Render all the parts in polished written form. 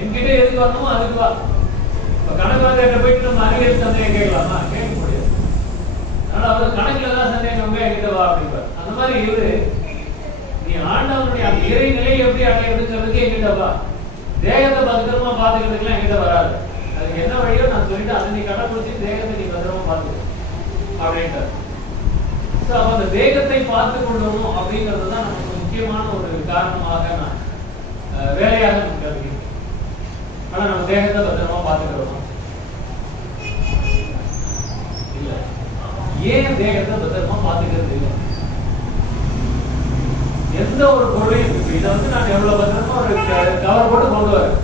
என்கிட்ட எதுக்கு வரணுமோ அதுக்கு வா. இப்ப கணக்காளர்கிட்ட போயிட்டு நம்ம அறிவியல் சந்தேகம் கேட்கலாமா? கேட்க முடியாது. அதனால அவர் கணக்குல தான் சந்தேகம் என்கிட்ட வா அப்படின்பார். அந்த மாதிரி இவரு நீ ஆண்டவனுடைய அந்த இறை நிலையை எப்படி அடையிறதுங்கிறதுக்கு என்கிட்ட வா. தேகத்தை பத்திரமா பாத்துக்கிறதுக்குலாம் என்கிட்ட வராது. அதுக்கு என்ன வழியோ நான் சொல்லிட்டு அதை நீ கடைபிடிச்சி தேகத்தை நீ பத்திரமா பாத்துக்க அப்படின்ட்டார். அப்ப அந்த தேகத்தை பார்த்து கொள்ளணும் அப்படிங்கிறது தான் நமக்கு முக்கியமான ஒரு காரணமாக நான் வேலையாக நம்ம கருதுகிறேன். ஆனா நம்ம தேகத்தை பத்திரமா பார்த்துக்கிறோம் இல்ல. ஏன் தேகத்தை பத்திரமா பார்த்துக்கிறது இல்லை? எந்த ஒரு பொருளையும் இதை வந்து நான் எவ்வளவு பத்திரமா ஒரு கவர் போட்டு கொண்டு வரேன்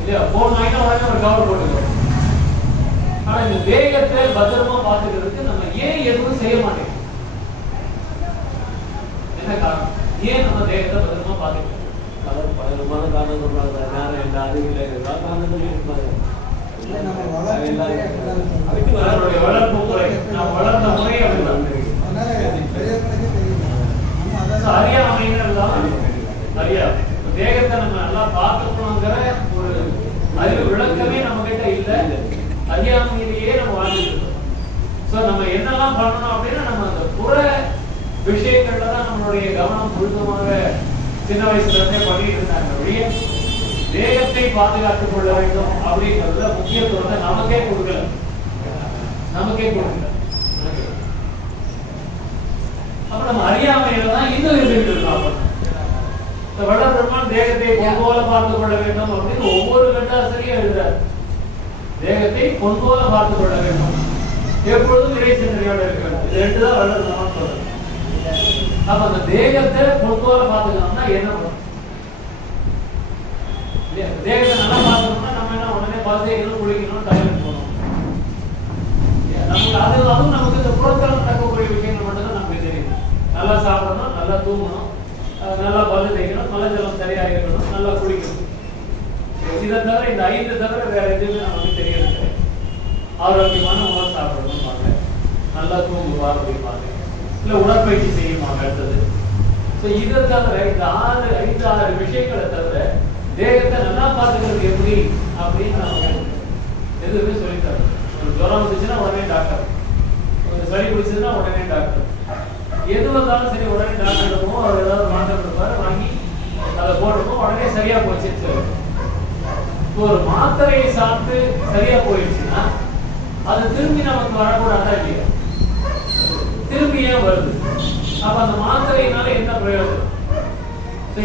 இல்லையா? போன் வாங்கினா உடனே ஒரு கவர் போட்டுக்கிறோம். ஆனா இந்த தேகத்தை பத்திரமா பார்த்துக்கிறதுக்கு நம்ம ஏன் எதுவும் செய்ய மாட்டேங்கிறோம்? என்ன காரணம்? ஏன் நம்ம தேகத்தை பத்திரமா பார்த்துக்கிறோம்? பலவிதமான காரணம் சொல்றாங்க. நேரம் இல்லை, அறிவு இல்லை, எல்லா காரணங்களும் இருப்பாங்க. அவருடைய வளர்ப்பு முறை, நாம் வளர்ந்த முறை அப்படிதான். அறியாமை தேகத்தை நம்ம நல்லா பார்க்கணுங்கிற ஒரு அறிவு விளக்கமே நம்ம கிட்ட இல்ல. அறியாமையிலேயே நம்ம வாழ்ந்துட்டு இருக்கோம். சோ நம்ம என்னெல்லாம் பண்ணணும் அப்படின்னா நம்ம அந்த புற விஷயங்கள்ல தான் நம்மளுடைய கவனம் முழுக்கமாக சின்ன வயசுல இருந்தே பண்ணிட்டு இருந்தாங்க. ஒழிய தேகத்தை பாதுகாத்துக் கொள்ள வேண்டும் அப்படிங்கிறதுல முக்கியத்துவத்தை நமக்கே கொடுக்கல. அப்ப நம்ம அறியாமையில தான் இன்னும் இருந்துட்டு இருக்கோம். வள்ளல் பெருமான் தேகத்தை பொன்போல பார்த்துக் கொள்ள வேண்டும் அப்படின்னு ஒவ்வொரு கட்டாசிரியும் எழுதுறாரு. தேகத்தை பொன்போல பார்த்துக் கொள்ள வேண்டும், எப்பொழுதும் இறை சிந்தனையோடு இருக்க வேண்டும். இது ரெண்டு தான் வள்ளல் பெருமான் சொல்றது. அப்ப அந்த தேகத்தை பொன்போல பார்த்துக்கணும்னா என்ன பண்ணணும்? தேகத்தை நல்லா பார்க்கணும்னா நம்ம என்ன உடனே பல்தேகணும், குளிக்கணும், டாய்லெட் போகணும். நமக்கு அதுவும் நமக்கு இந்த புறத்தில் நடக்கக்கூடிய விஷயங்கள் மட்டும்தான் நமக்கு தெரியும். நல்லா சாப்பிடணும், நல்லா தூங்கணும், நல்லா பல்லு தேய்க்கணும், மலஜலம் சரியாக இருக்கணும், நல்லா குளிக்கணும். இதை தவிர இந்த 5 தவிர வேற எதுவுமே நமக்கு தெரியறது. ஆரோக்கியமான உணவு சாப்பிடணும் பாங்க, நல்லா தூங்குவார் அப்படிம்பாங்க, இல்லை உடற்பயிற்சி செய்யுமாங்க. அடுத்தது இதை தவிர இந்த 5-6 விஷயங்களை தவிர தேகத்தை நல்லா பார்த்துக்கிறது எப்படி அப்படின்னு நம்ம எதுவுமே சொல்லித்தரோம். ஒரு ஜுரம் வந்துச்சுன்னா உடனே டாக்டர், ஒரு சளி பிடிச்சதுன்னா உடனே டாக்டர், எது வந்தாலும் சரி உடனே டாக்டர் போவோம். அவர் ஏதாவது மாற்றம் கொடுப்பாரு, வாங்கி அதை போடுறப்போ உடனே சரியா போச்சுன்னு சொல்லுவோம். ஒரு மாத்திரையை சாப்பிட்டு சரியா போயிடுச்சுன்னா அது திரும்பி நமக்கு வரக்கூடாதா இல்லையா? திரும்பி ஏன் வருது? அப்ப அந்த மாத்திரையினால என்ன பிரயோஜனம்?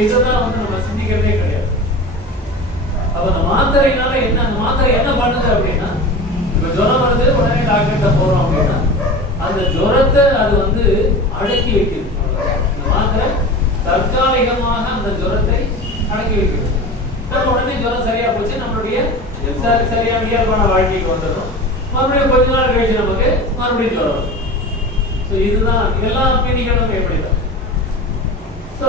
இதுதான் வந்து நம்ம சிந்திக்கிறதே கிடையாது. அப்ப அந்த மாத்திரையினால என்ன, அந்த மாத்திரை என்ன பண்ணுது அப்படின்னா, இப்ப ஜுரம் வருது உடனே டாக்டர்கிட்ட போறோம் அப்படின்னா அந்த ஜுரத்தை அது வந்து அடக்கி வைக்குது. இந்த மாத்திரை தற்காலிகமாக அந்த ஜுரத்தை அடக்கி வைக்குது. நம்ம உடனே ஜுரம் சரியா போச்சு, நம்மளுடைய சரியான இயல்பான வாழ்க்கைக்கு வந்துடும். மறுபடியும் கொஞ்ச நாள் கழிச்சு நமக்கு மறுபடியும் ஜுரம் வரும். இதுதான் எல்லா பிணிகளும் எப்படிதான்.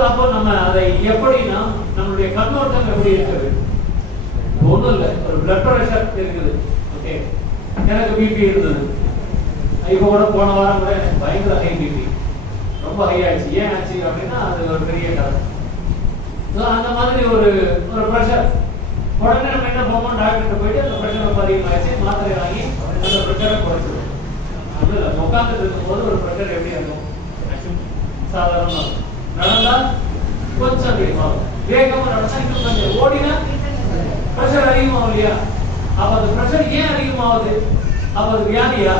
அப்போ நம்ம அதை எப்படி நம்மளுடைய கண்ணோட்டம் எப்படி இருக்கிறது? ஒண்ணும் இல்லை, ஒரு பிளட் பிரஷர் இருக்குது. ஓகே, எனக்கு பிபி இருந்தது. இப்ப கூட போன வாரம் கூட எனக்கு பயங்கர ஹை பிபி, ரொம்ப ஹை ஆயிடுச்சு. ஏன் ஆச்சு அப்படின்னா அது ஒரு பெரிய காரணம். அந்த மாதிரி ஒரு பிரஷர் உடனே நம்ம என்ன போவோம், டாக்டர்கிட்ட போயிட்டு அந்த பிரஷர் அதிகமாகிடுச்சு, மாத்திரை வாங்கி அந்த பிரஷரை குறைச்சிடும். அது இல்லை, உட்காந்துட்டு இருக்கும் போது ஒரு பிரஷர் எப்படி இருக்கும்? சாதாரணமா நடந்தா கொஞ்சம் அதிகமாகும், வேகமா நடந்தா இன்னும் கொஞ்சம், ஓடினா பிரஷர் அதிகமாகும் இல்லையா? அப்ப அந்த பிரஷர் ஏன் அதிகமாகுது? அப்ப அது வியாதியா?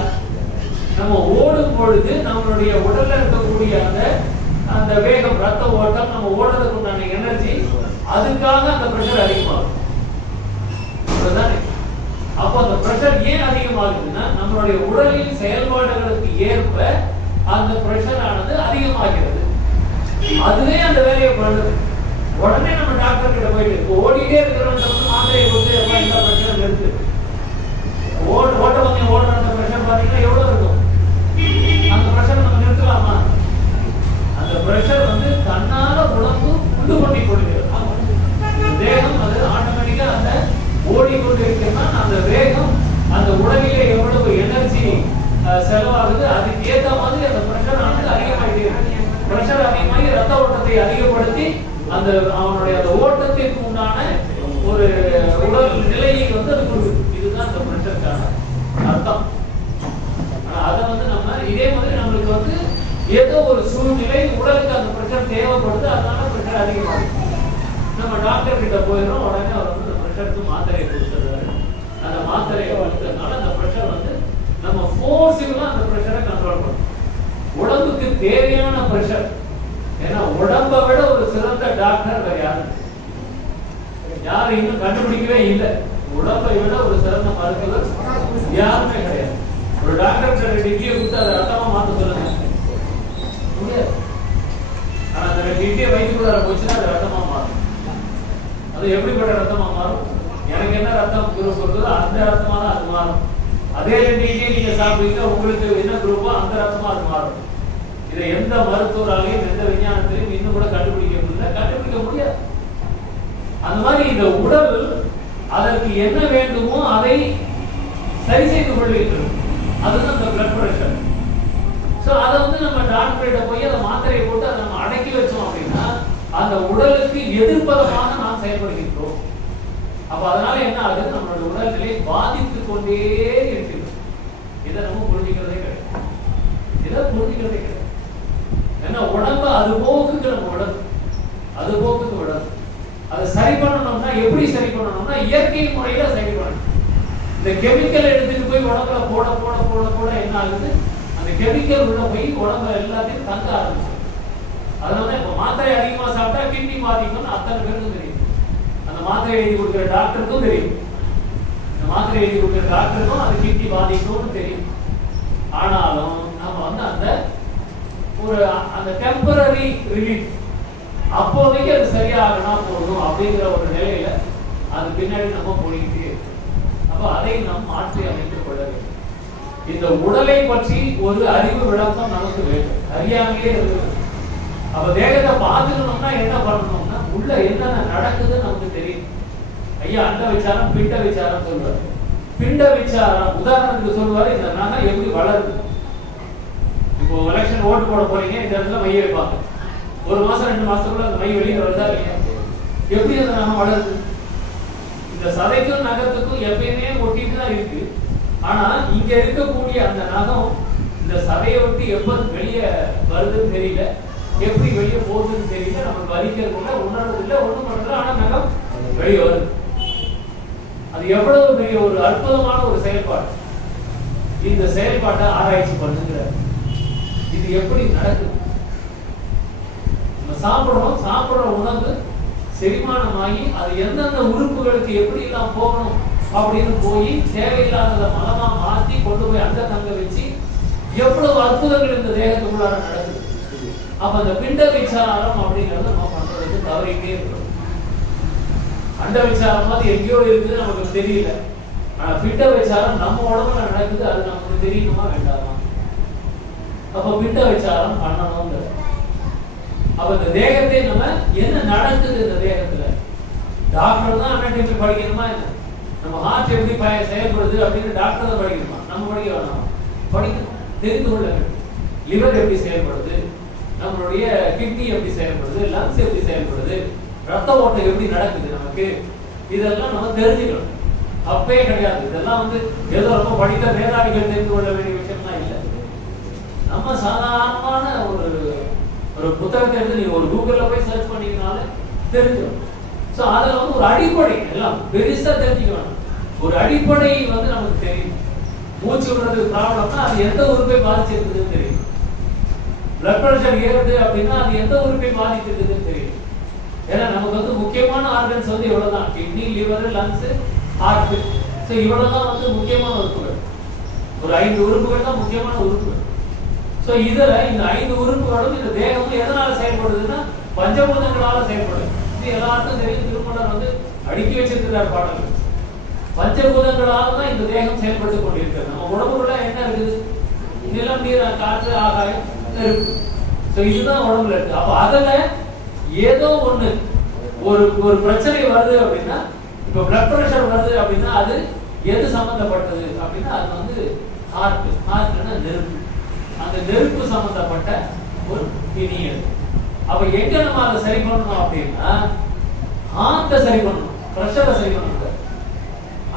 நம்ம ஓடும் பொழுது நம்மளுடைய உடல்ல இருக்கக்கூடிய அந்த வேகம், ரத்த ஓட்டம், நம்ம ஓடுறதுக்கு உண்டான எனர்ஜி, அதுக்காக அந்த பிரஷர் அதிகமாகும். அப்ப அந்த பிரஷர் ஏன் அதிகமாகுதுன்னா நம்மளுடைய உடலின் செயல்பாடுகளுக்கு ஏற்ப அந்த பிரஷர் ஆனது அதிகமாகிறது. அதுவே அந்த வேலையை பண்ணுது. உடனே நம்ம டாக்டர் கிட்ட போயிட்டு ஓடிட்டே இருக்கிறோம், மாத்திரையை கொடுத்து எல்லா பிரஷரும் இருக்கு. ஓட்ட பந்தயம் ஓடுற அந்த பிரஷர் பாத்தீங்கன்னா எவ்வளவு இருக்கும்? அந்த பிரஷர் நம்ம நிறுத்தலாமா? அந்த பிரஷர் வந்து தன்னால உடம்பு உண்டு பண்ணி கொடுக்கிறது. தேகம் அது ஆட்டோமேட்டிக்கா அந்த ஓடிக்கொண்டிருக்கிறதுனா அந்த வேகம், அந்த உடலிலே எவ்வளவு எனர்ஜி செலவாகுது, அதுக்கு ஏற்ற மாதிரி அந்த பிரஷர் ஆனது அதிகமாகிட்டே இருக்கு. பிரஷர் அதிகமாகி ரத்த ஓட்டத்தை அதிகப்படுத்தி அந்த அவனுடைய அந்த ஓட்டத்திற்கு உண்டான ஒரு உடல் நிலையை வந்து அது கொடுக்குது. இதுதான் அந்த பிரஷருக்கான அர்த்தம். ஆனா அதை வந்து நம்ம இதே மாதிரி நம்மளுக்கு வந்து ஏதோ ஒரு சூழ்நிலை உடலுக்கு அந்த பிரஷர் தேவைப்படுது, அதனால பிரஷர் அதிகமாகும். நம்ம டாக்டர் கிட்ட போயிடும், உடனே அவர் வந்து அந்த பிரஷருக்கு மாத்திரையை கொடுத்துருவாரு. அந்த மாத்திரையை கொடுத்ததுனால அந்த பிரஷர் வந்து நம்ம ஃபோர்ஸிவா அந்த பிரஷரை கண்ட்ரோல் பண்ணும். உடம்புக்கு தேவையான பிரஷர். ஏன்னா உடம்பை விட ஒரு சிறந்த டாக்டர் வேற யாரும் இன்னும் கண்டுபிடிக்கவே இல்லை. உடம்பை விட ஒரு சிறந்த மருத்துவர் யாருமே கிடையாது. ஒரு டாக்டர் டிகிரியை கொடுத்து அதை ரத்தமா மாத்த சொல்லுங்க, முடியாது. ஆனா அந்த டிகிரியை வைத்துக்குள்ளார போச்சுன்னா அது ரத்தமா மாறும். அது எப்படிப்பட்ட ரத்தமா மாறும்? எனக்கு என்ன ரத்தம் குரூப் இருக்குதோ அந்த ரத்தமா தான் அது மாறும். அதே டிகிரியை நீங்க சாப்பிட்டீங்க, உங்களுக்கு என்ன குரூப்போ அந்த ரத்தமா அது மாறும். இதை எந்த மருத்துவராலையும் எந்த விஞ்ஞானத்திலையும் இன்னும் கூட கண்டுபிடிக்க முடியாது. அந்த மாதிரி இந்த உடல் அதற்கு என்ன வேண்டுமோ அதை சரி செய்து கொள்கிறது. அதுதான் இந்த பிளட் பிரஷர். சோ அதை வந்து நம்ம டாக்டர்கிட்ட போய் அந்த மாத்திரையை போட்டு அதை நம்ம அடக்கி வச்சோம் அப்படின்னா அந்த உடலுக்கு எதிர்ப்பதமாக நாம் செயல்படுகின்றோம். அப்ப அதனால என்ன ஆகுது? நம்மளுடைய உடல்நிலை பாதித்துக் கொண்டே இருக்கிறது. இதை நம்ம புரிஞ்சுக்கிறதே கிடையாது. ஏன்னா உடம்பு அது போக்குக்கு நம்ம உடம்பு அது போக்குக்கு உடம்பு அதை சரி பண்ணணும்னா எப்படி சரி பண்ணணும்னா இயற்கை முறையில சரி பண்ணணும். இந்த கெமிக்கல் எடுத்துட்டு போய் உடம்புல போட போட போட போட என்ன ஆகுது? அந்த கெமிக்கல் உள்ள போய் உடம்பு எல்லாத்தையும் தங்க ஆரம்பிச்சு. அதனால இப்ப மாத்திரை அதிகமா சாப்பிட்டா கிட்னி பாதிக்கும்னு அத்தனை பேருக்கும் தெரியும். அந்த மாத்திரை எழுதி கொடுக்குற டாக்டருக்கும் தெரியும். இந்த மாத்திரை எழுதி கொடுக்குற டாக்டருக்கும் அது கிட்னி பாதிக்கும்னு தெரியும். ஆனாலும் நம்ம வந்து அந்த டெம்பரரி ரிலீஃப் அப்போதைக்கு அது சரியாகனா போதும் அப்படிங்கிற ஒரு நிலையில அது பின்னாடி நம்ம போயிட்டே இருக்கோம். அப்ப அதை நாம் மாற்றி அமைத்துக் கொள்ள வேண்டும். இந்த உடலை பற்றி ஒரு அறிவு விளக்கம் நமக்கு வேண்டும். அறியாமையே இருக்கு. அப்ப தேகத்தை பார்த்துக்கணும்னா என்ன பண்ணணும்னா உள்ள என்னென்ன நடக்குதுன்னு நமக்கு தெரியும். ஐயா அண்ட விசாரம் பிண்ட விசாரம் சொல்றாரு. பிண்ட விசாரம் உதாரணத்துக்கு சொல்லுவாரு, இந்த நகை எப்படி வளருது. இப்போ எலெக்ஷன் ஓட்டு போட போறீங்க, இந்த இடத்துல மைய வைப்பாங்க. ஒரு மாசம் 2 மாசத்துக்குள்ள அந்த மை வெளியில வருதா இல்லையா? எப்படி அந்த நகம் வளருது? இந்த சதைக்கும் நகத்துக்கும் எப்பயுமே ஒட்டிட்டு தான் இருக்கு. ஆனா இங்க இருக்கக்கூடிய அந்த நகம் இந்த சதையை விட்டு எப்ப வெளியே வருதுன்னு தெரியல, எப்படி வெளியே போகுதுன்னு தெரியல, நமக்கு வலிக்கிறது இல்லை, உணர்றது இல்லை, ஒண்ணும் பண்றது. ஆனா நகம் வெளியே வருது. அது எவ்வளவு பெரிய ஒரு அற்புதமான ஒரு செயல்பாடு. இந்த செயல்பாட்டை ஆராய்ச்சி பண்ணுங்கிறார். இது எப்படி நடக்குது? நம்ம சாப்பிடுற உணவு செரிமானமாகி அது எந்தெந்த உறுப்புகளுக்கு எப்படி எல்லாம் போகணும் அப்படின்னு போய் தேவையில்லாத மலமா மாத்தி கொண்டு போய் அங்க தங்க வச்சு எவ்வளவு அற்புதங்கள் இந்த தேகத்துக்குள்ளார நடக்குது. அப்ப அந்த பிண்ட விசாரம் அப்படிங்கறத நம்ம பண்றதுக்கு தவறிட்டே இருக்கிறோம். அண்ட விசாரம் மாதிரி எங்கேயோ இருக்குது நமக்கு தெரியல. ஆனா பிண்ட விசாரம் நம்ம உடம்புல நடக்குது, அது நமக்கு தெரியணுமா வேண்டாமா? அப்ப பிண்ட விசாரம் பண்ணணும். அப்ப இந்த தேகத்தை நம்ம என்ன நடக்குது இந்த தேகத்துல? டாக்டர் தான் அனாட்டமி படிக்கணுமா என்ன? நம்ம ஹார்ட் எப்படி செயல்படுது அப்படின்னு டாக்டர் தான் படிக்கணுமா? நம்ம படிக்க வேணாம், படிக்கணும், தெரிந்து கொள்ள வேண்டும். லிவர் எப்படி செயல்படுது, நம்மளுடைய கிட்னி எப்படி செயல்படுது, லங்ஸ் எப்படி செயல்படுது, ரத்த ஓட்டம் எப்படி நடக்குது நமக்கு, இதெல்லாம் நம்ம தெரிஞ்சுக்கணும். அப்பே கிடையாது. இதெல்லாம் வந்து ஏதோ ரொம்ப படித்த மேதாவிகள் தெரிந்து கொள்ள வேண்டிய விஷயம்லாம் இல்லை. நம்ம சாதாரணமான ஒரு புத்தகத்தை எடுத்து நீங்க ஒரு கூகுள்ல போய் சர்ச் பண்ணீங்கனால தெரிஞ்சிடும். சோ அதுல வந்து ஒரு அடிப்படை எல்லாம் பெருசா தெரிஞ்சுக்க வேணும். ஒரு அடிப்படை வந்து நமக்கு தெரியும். மூச்சு விடுறதுக்கு ப்ராப்ளம்னா அது எந்த உறுப்பை பாதிச்சிருக்குதுன்னு தெரியும். பிளட் பிரஷர் ஏறுது அப்படின்னா அது எந்த உறுப்பை பாதிச்சிருக்குதுன்னு தெரியும். ஏன்னா நமக்கு வந்து முக்கியமான ஆர்கன்ஸ் வந்து இவ்வளவுதான்: kidney, liver, lungs, heart. So இவ்வளவுதான் வந்து முக்கியமான உறுப்புகள். ஒரு 5 உறுப்புகள் தான் முக்கியமான உறுப்புகள். சோ இதுல இந்த 5 உறுப்புகளும் இந்த தேகமும் எதனால செயல்படுதுன்னா பஞ்சபூதங்களால செயல்படுது. இது எல்லாருக்கும் தெரியும். திருமணம் வந்து அடுக்கி வச்சிருக்கிறார் பாடல்கள். பஞ்சபூதங்களால தான் இந்த தேகம் செயல்பட்டு கொண்டிருக்கிறது. நம்ம உடம்புக்குள்ள என்ன இருக்குது? நிலம், நீர், காற்று, ஆகாயம், நெருப்பு. சோ இதுதான் உடம்புல இருக்கு. அப்ப அதுல ஏதோ ஒண்ணு ஒரு பிரச்சனை வருது அப்படின்னா, இப்ப பிளட் பிரஷர் வருது அப்படின்னா அது எது சம்பந்தப்பட்டது அப்படின்னா அது வந்து ஹார்ட்னா நெருப்பு. அந்த நெருப்பு சம்பந்தப்பட்ட ஒரு பிணியல். அப்ப எங்க நம்ம அதை சரி பண்ணணும் அப்படின்னா ஹார்ட்ட சரி பண்ணணும், பிரஷரை சரி பண்ணணும்.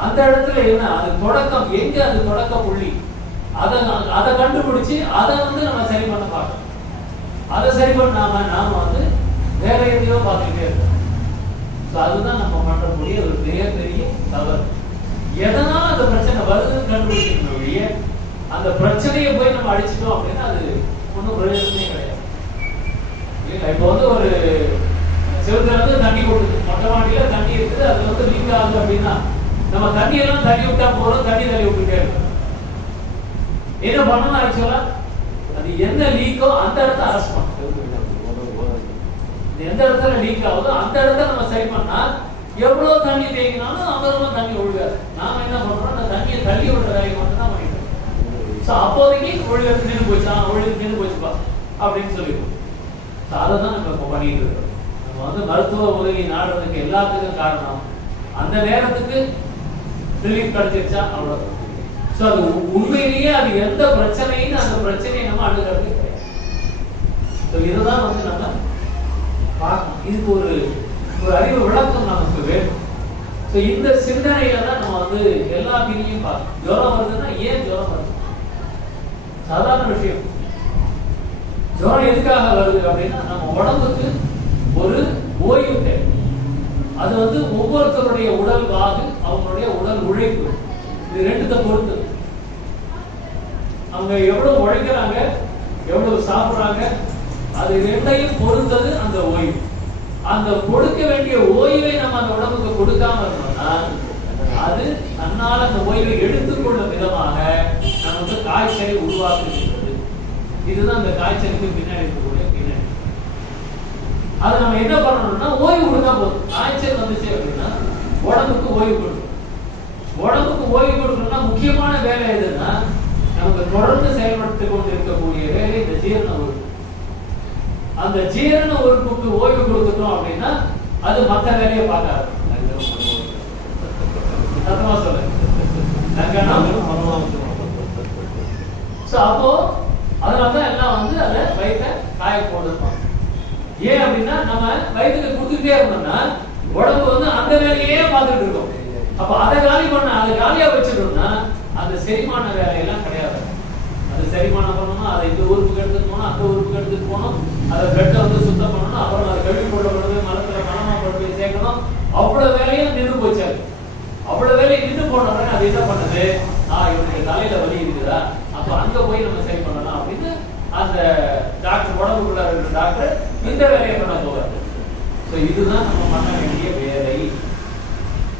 அந்த இடத்துல என்ன அது தொடக்கம், எங்க அது தொடக்க புள்ளி, அதை கண்டுபிடிச்சு அதை நம்ம சரி பண்ண பார்க்கணும். அதை சரி பண்ணாம நாம வேற எதையோ பார்த்துக்கிட்டே இருக்கோம். அதுதான் நம்ம பண்ணக்கூடிய ஒரு மிகப்பெரிய தவறு. எதனால அந்த பிரச்சனை வருதுன்னு கண்டுபிடிக்கக்கூடிய அந்த பிரச்சனையை போய் நம்ம அடிச்சிட்டோம் அப்படின்னா அது ஒன்றும் பிரயோஜனமே கிடையாது. இப்ப ஒரு செவத்துல தண்ணி கொட்டுது, மொட்டை மாடியில தண்ணி இருக்குது, அது லீக் ஆகுது அப்படின்னா நம்ம தண்ணி எல்லாம் தள்ளி விட்டா போறோம், தண்ணி தள்ளி விட்டுட்டே இருக்கோம். என்ன பண்ணணும் ஆக்சுவலா, அது என்ன லீக்கோ அந்த இடத்த அரெஸ்ட் பண்ணணும். எந்த இடத்துல லீக் ஆகுதோ அந்த இடத்த நம்ம சரி பண்ணா எவ்வளவு தண்ணி தேங்கினாலும் அவ்வளவு தண்ணி ஒழுகாது. நாம என்ன பண்றோம், அந்த தண்ணியை தள்ளி விடுற வேலையை மட்டும் தான் பண்ணிட்டு இருக்கோம். அப்போதைக்கு ஒழுங்கு நின்று போச்சா, ஒழுங்கு நின்று போச்சுப்பா அப்படின்னு சொல்லிடுவோம். அதை தான் நம்ம இப்போ பண்ணிட்டு இருக்கோம். நம்ம மருத்துவ உதவி நாடுறதுக்கு எல்லாத்துக்கும் காரணம் அந்த நேரத்துக்கு ரிலீஃப் கிடைச்சிருச்சா அவ்வளவு. அது உண்மையிலேயே அது எந்த பிரச்சனைன்னு அந்த பிரச்சனையை நம்ம அணுகிறது கிடையாது. இதுதான் நம்ம பார்க்கணும். இதுக்கு ஒரு அறிவு விளக்கம் நமக்கு வேணும். இந்த சிந்தனையில தான் நம்ம எல்லா பிரிவையும் பார்க்கணும். ஜுரம் வருதுன்னா ஏன் ஜுரம் வருது? சாதாரண விஷயம். ஜுரம் எதுக்காக வருது அப்படின்னா நம்ம உடம்புக்கு ஒரு ஓய்வு தேவை. அது ஒவ்வொருத்தருடைய உடல் வாகு, அவங்களுடைய உடல் உழைப்பு, இது ரெண்டுத்தை பொறுத்து. அவங்க எவ்வளவு உழைக்கிறாங்க, எவ்வளவு சாப்பிடுறாங்க, அது ரெண்டையும் பொறுத்தது அந்த ஓய்வு. அந்த கொடுக்க வேண்டிய ஓய்வை நம்ம அந்த உடம்புக்கு கொடுக்காம இருந்தோம்னா அது தன்னால அந்த ஓய்வை எடுத்துக்கொள்ளும் விதமாக நமக்கு காய்ச்சலை உருவாக்குகின்றது. இதுதான் அந்த காய்ச்சலுக்கு பின்னாடி இருக்கக்கூடிய பின்னாடி. அதை நம்ம என்ன பண்ணணும்னா ஓய்வு கொடுத்தா போதும். காய்ச்சல் வந்துச்சு அப்படின்னா உடம்புக்கு ஓய்வு கொடுக்கணும். உடம்புக்கு ஓய்வு கொடுக்கணும்னா முக்கியமான வேலை எதுன்னா நமக்கு தொடர்ந்து செயல்பட்டு கொண்டு இருக்கக்கூடிய வேலை இந்த ஜீரண உறுப்பு. அந்த ஜீரண உறுப்புக்கு ஓய்வு கொடுத்துட்டோம் அப்படின்னா அது மற்ற வேலையை பார்க்காது. அப்போ அதனாலதான் எல்லாம் அதை வயிற்ற காய போடுறோம். ஏன் அப்படின்னா நம்ம வயிற்றுக்கு கொடுத்துட்டே இருந்தோம்னா உடம்பு அந்த வேலையே பார்த்துட்டு இருக்கோம். அப்ப அதை காலி பண்ண, அதை காலியா வச்சிட்டோம்னா அந்த செரிமான வேலையெல்லாம் கிடையாது. அது செரிமானம் பண்ணணும், அதை இந்த ஊருக்கு எடுத்துட்டு போனோம், அந்த ஊருக்கு எடுத்துட்டு போனோம், அதை பிளட்டை சுத்தம் பண்ணணும், அப்புறம் அதை கழுவி போடப்படுது, மரத்துல மனமா போட்டு சேர்க்கணும். அவ்வளவு வேலையும் நின்று போச்சாரு. அவ்வளவு வேலையை நின்று போனோம்னா அது என்ன பண்ணுது, இவனுக்கு தலையில வலி இருக்குதா, அப்ப அங்க போய் நம்ம சரி பண்ணலாம் அப்படின்னு அந்த டாக்டர், உடம்புக்குள்ள இருக்கிற டாக்டர் இந்த வேலையை பண்ண போவாரு. இதுதான் நம்ம பண்ண வேண்டிய வேலை.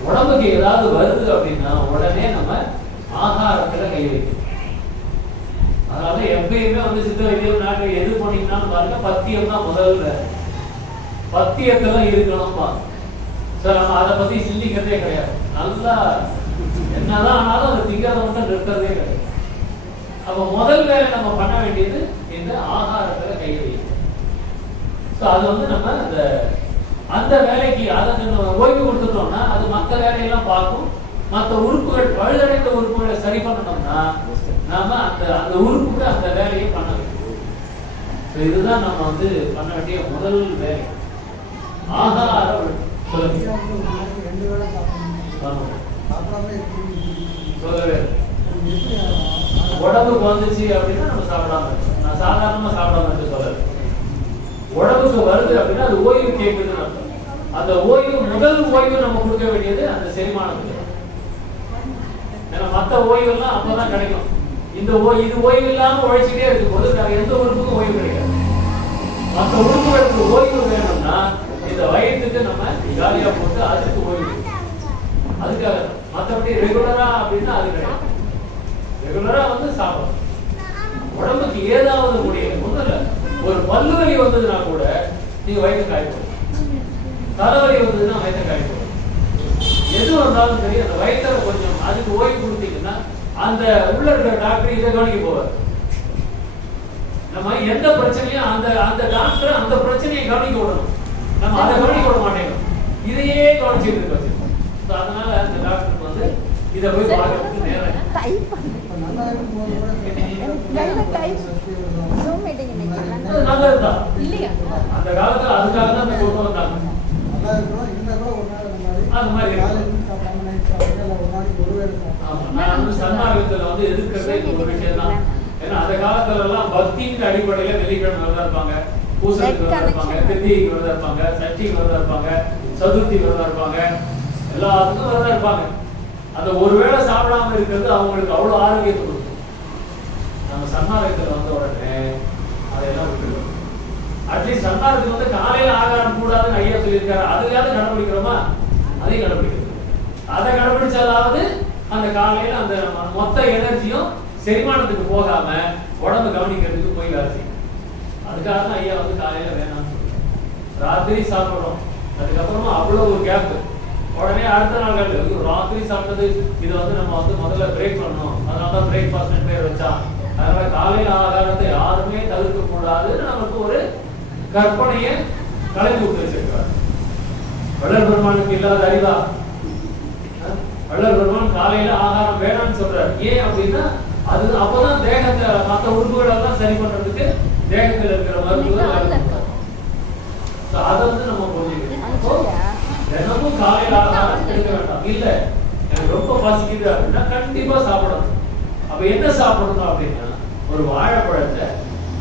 உடம்புக்கு ஏதாவது வருது அப்படின்னா உடனே நம்ம ஆகாரத்துல கை வைக்கணும். அதனால எப்பயுமே சித்த வைத்தியம் நாட்டில் எது போனீங்கன்னாலும் பாருங்க, பத்தியம் தான் முதல்ல. பத்தியத்துல இருக்கணும் சார். நம்ம அதை பத்தி சிந்திக்கிறதே கிடையாது. நல்லா என்னதான் ஆனாலும் அந்த திங்கிறத மட்டும் நிறுத்துறதே கிடையாது. அப்ப முதல் வேலை நம்ம பண்ண வேண்டியது இந்த ஆகாரத்துல கை வைக்கணும். அது நம்ம அந்த வேலைக்கு அதை ஓய்வு கொடுத்துட்டோம்னா அது மற்ற வேலையெல்லாம் பார்க்கும். மற்ற உறுப்புகள், பழுதடைந்த உறுப்புகளை சரி பண்ணணும்னா நாம அந்த உறுப்புக்கு அந்த வேலையை பண்ண வேண்டும். இதுதான் நம்ம பண்ண வேண்டிய முதல் வேலை. ஆகாரம் சொல்லவே உடம்புக்கு வந்துச்சு அப்படின்னா நம்ம சாப்பிடாம இருக்கோம். நான் சாதாரணமா சாப்பிடாம இருக்க சொல்லல. உடம்புக்கு வருது அப்படின்னா அது ஓய்வு கேட்குதுன்னு அர்த்தம். அந்த ஓய்வு, முதல் ஓய்வு நம்ம கொடுக்க வேண்டியது அந்த செரிமானத்துக்கு. ஏன்னா மற்ற ஓய்வு எல்லாம் அப்பதான் கிடைக்கும். இந்த இது ஓய்வு இல்லாம உழைச்சிட்டே இருக்கும் போது எந்த உறுப்புக்கும் ஓய்வு கிடையாது. மற்ற உறுப்புகளுக்கு ஓய்வு வேணும்னா இந்த வயிற்றுக்கு நம்ம ஜாலியா போட்டு அதுக்கு ஓய்வு, அதுக்காக. மற்றபடி ரெகுலரா அப்படின்னா அது கிடையாது. ரெகுலரா சாப்பிடணும். உடம்புக்கு ஏதாவது முடியல, ஒண்ணும் இல்ல, ஒரு பல்லு வலி வந்ததுன்னா கூட நீங்க வயிற்று காய போடும். தலைவலி வந்ததுன்னா வயிற்று காய போடும். எது வந்தாலும் சரி அந்த வயிற்ற கொஞ்சம் அதுக்கு ஓய்வு கொடுத்தீங்கன்னா அந்த உள்ள இருக்கிற டாக்டர் இதை கவனிக்க போவார். நம்ம எந்த பிரச்சனையும் அந்த டாக்டர் அந்த பிரச்சனையை கவனிக்க விடணும். நம்ம அதை கவனிக்க விட மாட்டேங்கிறோம், இதையே கவனிச்சுட்டு இருக்கோம். அதனால அந்த டாக்டருக்கு இதை போய் பார்க்கறதுக்கு நேரம் நல்லதுதான். அந்த காலத்துல அதுக்காக தான் அந்த கொண்டு வந்தாங்க. அது மாதிரி நான் வந்து சன்மார்க்கத்துல வந்து எதிர்க்கிறதே ஒரு விஷயம் தான். ஏன்னா அந்த காலத்துல எல்லாம் பக்தியின் அடிப்படையில வெள்ளிக்கிழமை விரதம் இருப்பாங்க, பூசத்துக்கு விரதம் இருப்பாங்க, கிருத்திகைக்கு விரதம் இருப்பாங்க, சஷ்டிக்கு விரதம் இருப்பாங்க, சதுர்த்தி விரதம் இருப்பாங்க, எல்லாத்துக்கும் விரதம் இருப்பாங்க. அந்த ஒருவேளை சாப்பிடாம இருக்கிறது அவங்களுக்கு அவ்வளவு ஆரோக்கியத்தை கொடுக்கும். நம்ம சன்மார்க்கத்துல வந்த உடனே அதையெல்லாம் விட்டுருக்கோம். அட்லீஸ்ட் சன்மார்க்கத்துக்கு வந்து காலையில ஆகாரம் கூடாதுன்னு ஐயா சொல்லியிருக்காரு, அதுக்காவது கடைபிடிக்கிறோமா? அதையும் கடைபிடிக்கிறது. அதை கடைபிடிச்சாலாவது அந்த காலையில அந்த மொத்த எனர்ஜியும் செரிமானத்துக்கு போகாம உடம்பு கவனிக்கிறதுக்கு போய் வேலை செய்யும். அதுக்காக தான் ஐயா வந்து காலையில வேணாம்னு சொல்றாங்க. ராத்திரி சாப்பிடுறோம், அதுக்கப்புறமா அவ்வளவு ஒரு கேப், உடனே அடுத்த நாள் ராத்திரி சாப்பிட்டது இது வந்து நம்ம வந்து முதல்ல பிரேக் பண்ணணும், அதனாலதான் பிரேக்ஃபாஸ்ட் பேர் வச்சான். அதனால காலையில ஆகாரத்தை யாருமே தவிர்க்க கூடாதுன்னு நமக்கு ஒரு கற்பனையை கலைந்து விட்டு வச்சிருக்கிறார். வள்ளல் பெருமானுக்கு இல்லாத அறிவா? வள்ளல் பெருமான் காலையில ஆகாரம் வேணாம்னு சொல்றாரு. ஏன் அப்படின்னா அது அப்பதான் தேகத்தை மற்ற உறுப்புகள் எல்லாம் சரி பண்றதுக்கு தேகத்தில் இருக்கிற மருத்துவம் அதை வந்து நம்ம புரிஞ்சுக்கணும். தினமும் காலையில ஆகாரம் எடுக்க வேண்டாம். இல்ல எனக்கு ரொம்ப பசிக்குது அப்படின்னா கண்டிப்பா சாப்பிடணும். அப்ப என்ன சாப்பிடணும் அப்படின்னா ஒரு வாழைப்பழத்தை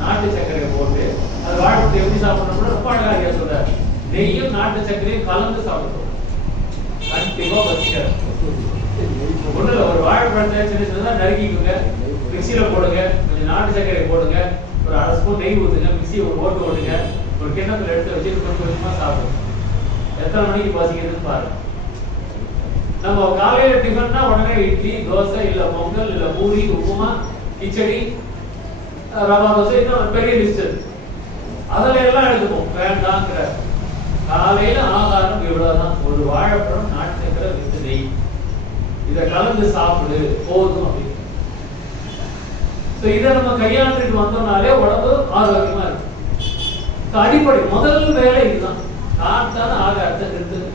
நாட்டு சர்க்கரையை போட்டு, அது வாழைப்பழத்தை எப்படி சாப்பிடணும் ரொம்ப அழகா சொல்றாரு. நெய்யும் நாட்டு சர்க்கரையும் கலந்து சாப்பிடணும், கண்டிப்பா பசிக்காது. ஒண்ணுல ஒரு வாழைப்பழத்தை சின்ன சின்னதா நறுக்கிக்குங்க, மிக்சியில போடுங்க, கொஞ்சம் நாட்டு சர்க்கரை போடுங்க, ஒரு அரை ஸ்பூன் நெய் ஊத்துங்க, மிக்சி ஒரு ஓட்டு ஓடுங்க, ஒரு கிண்ணத்துல எடுத்து வச்சு கொஞ்சம் கொஞ்சமா சாப்பிடுங்க. எத்தனை மணிக்கு பசிக்குதுன்னு பாருங்க. நம்ம காலையில டிஃபன்னா உடனே இட்லி, தோசை, இல்ல பொங்கல், இல்ல பூரி, உப்புமா, கிச்சடி, ரவா தோசை, இன்னும் பெரிய லிஸ்ட். அதுல எல்லாம் எடுத்துப்போம். வேண்டாங்கிற காலையில ஆகாரம் இவ்வளவுதான், ஒரு வாழைப்பழம், நாட்டு சர்க்கரை வித்து நெய், இதை கலந்து சாப்பிடு போதும் அப்படின்னு. இதை நம்ம கையாண்டுட்டு வந்தோம்னாலே உடம்பு ஆரோக்கியமா இருக்கும். அடிப்படை முதல் வேலை இதுதான், காத்தான ஆகாரத்தை நிறுத்துங்க.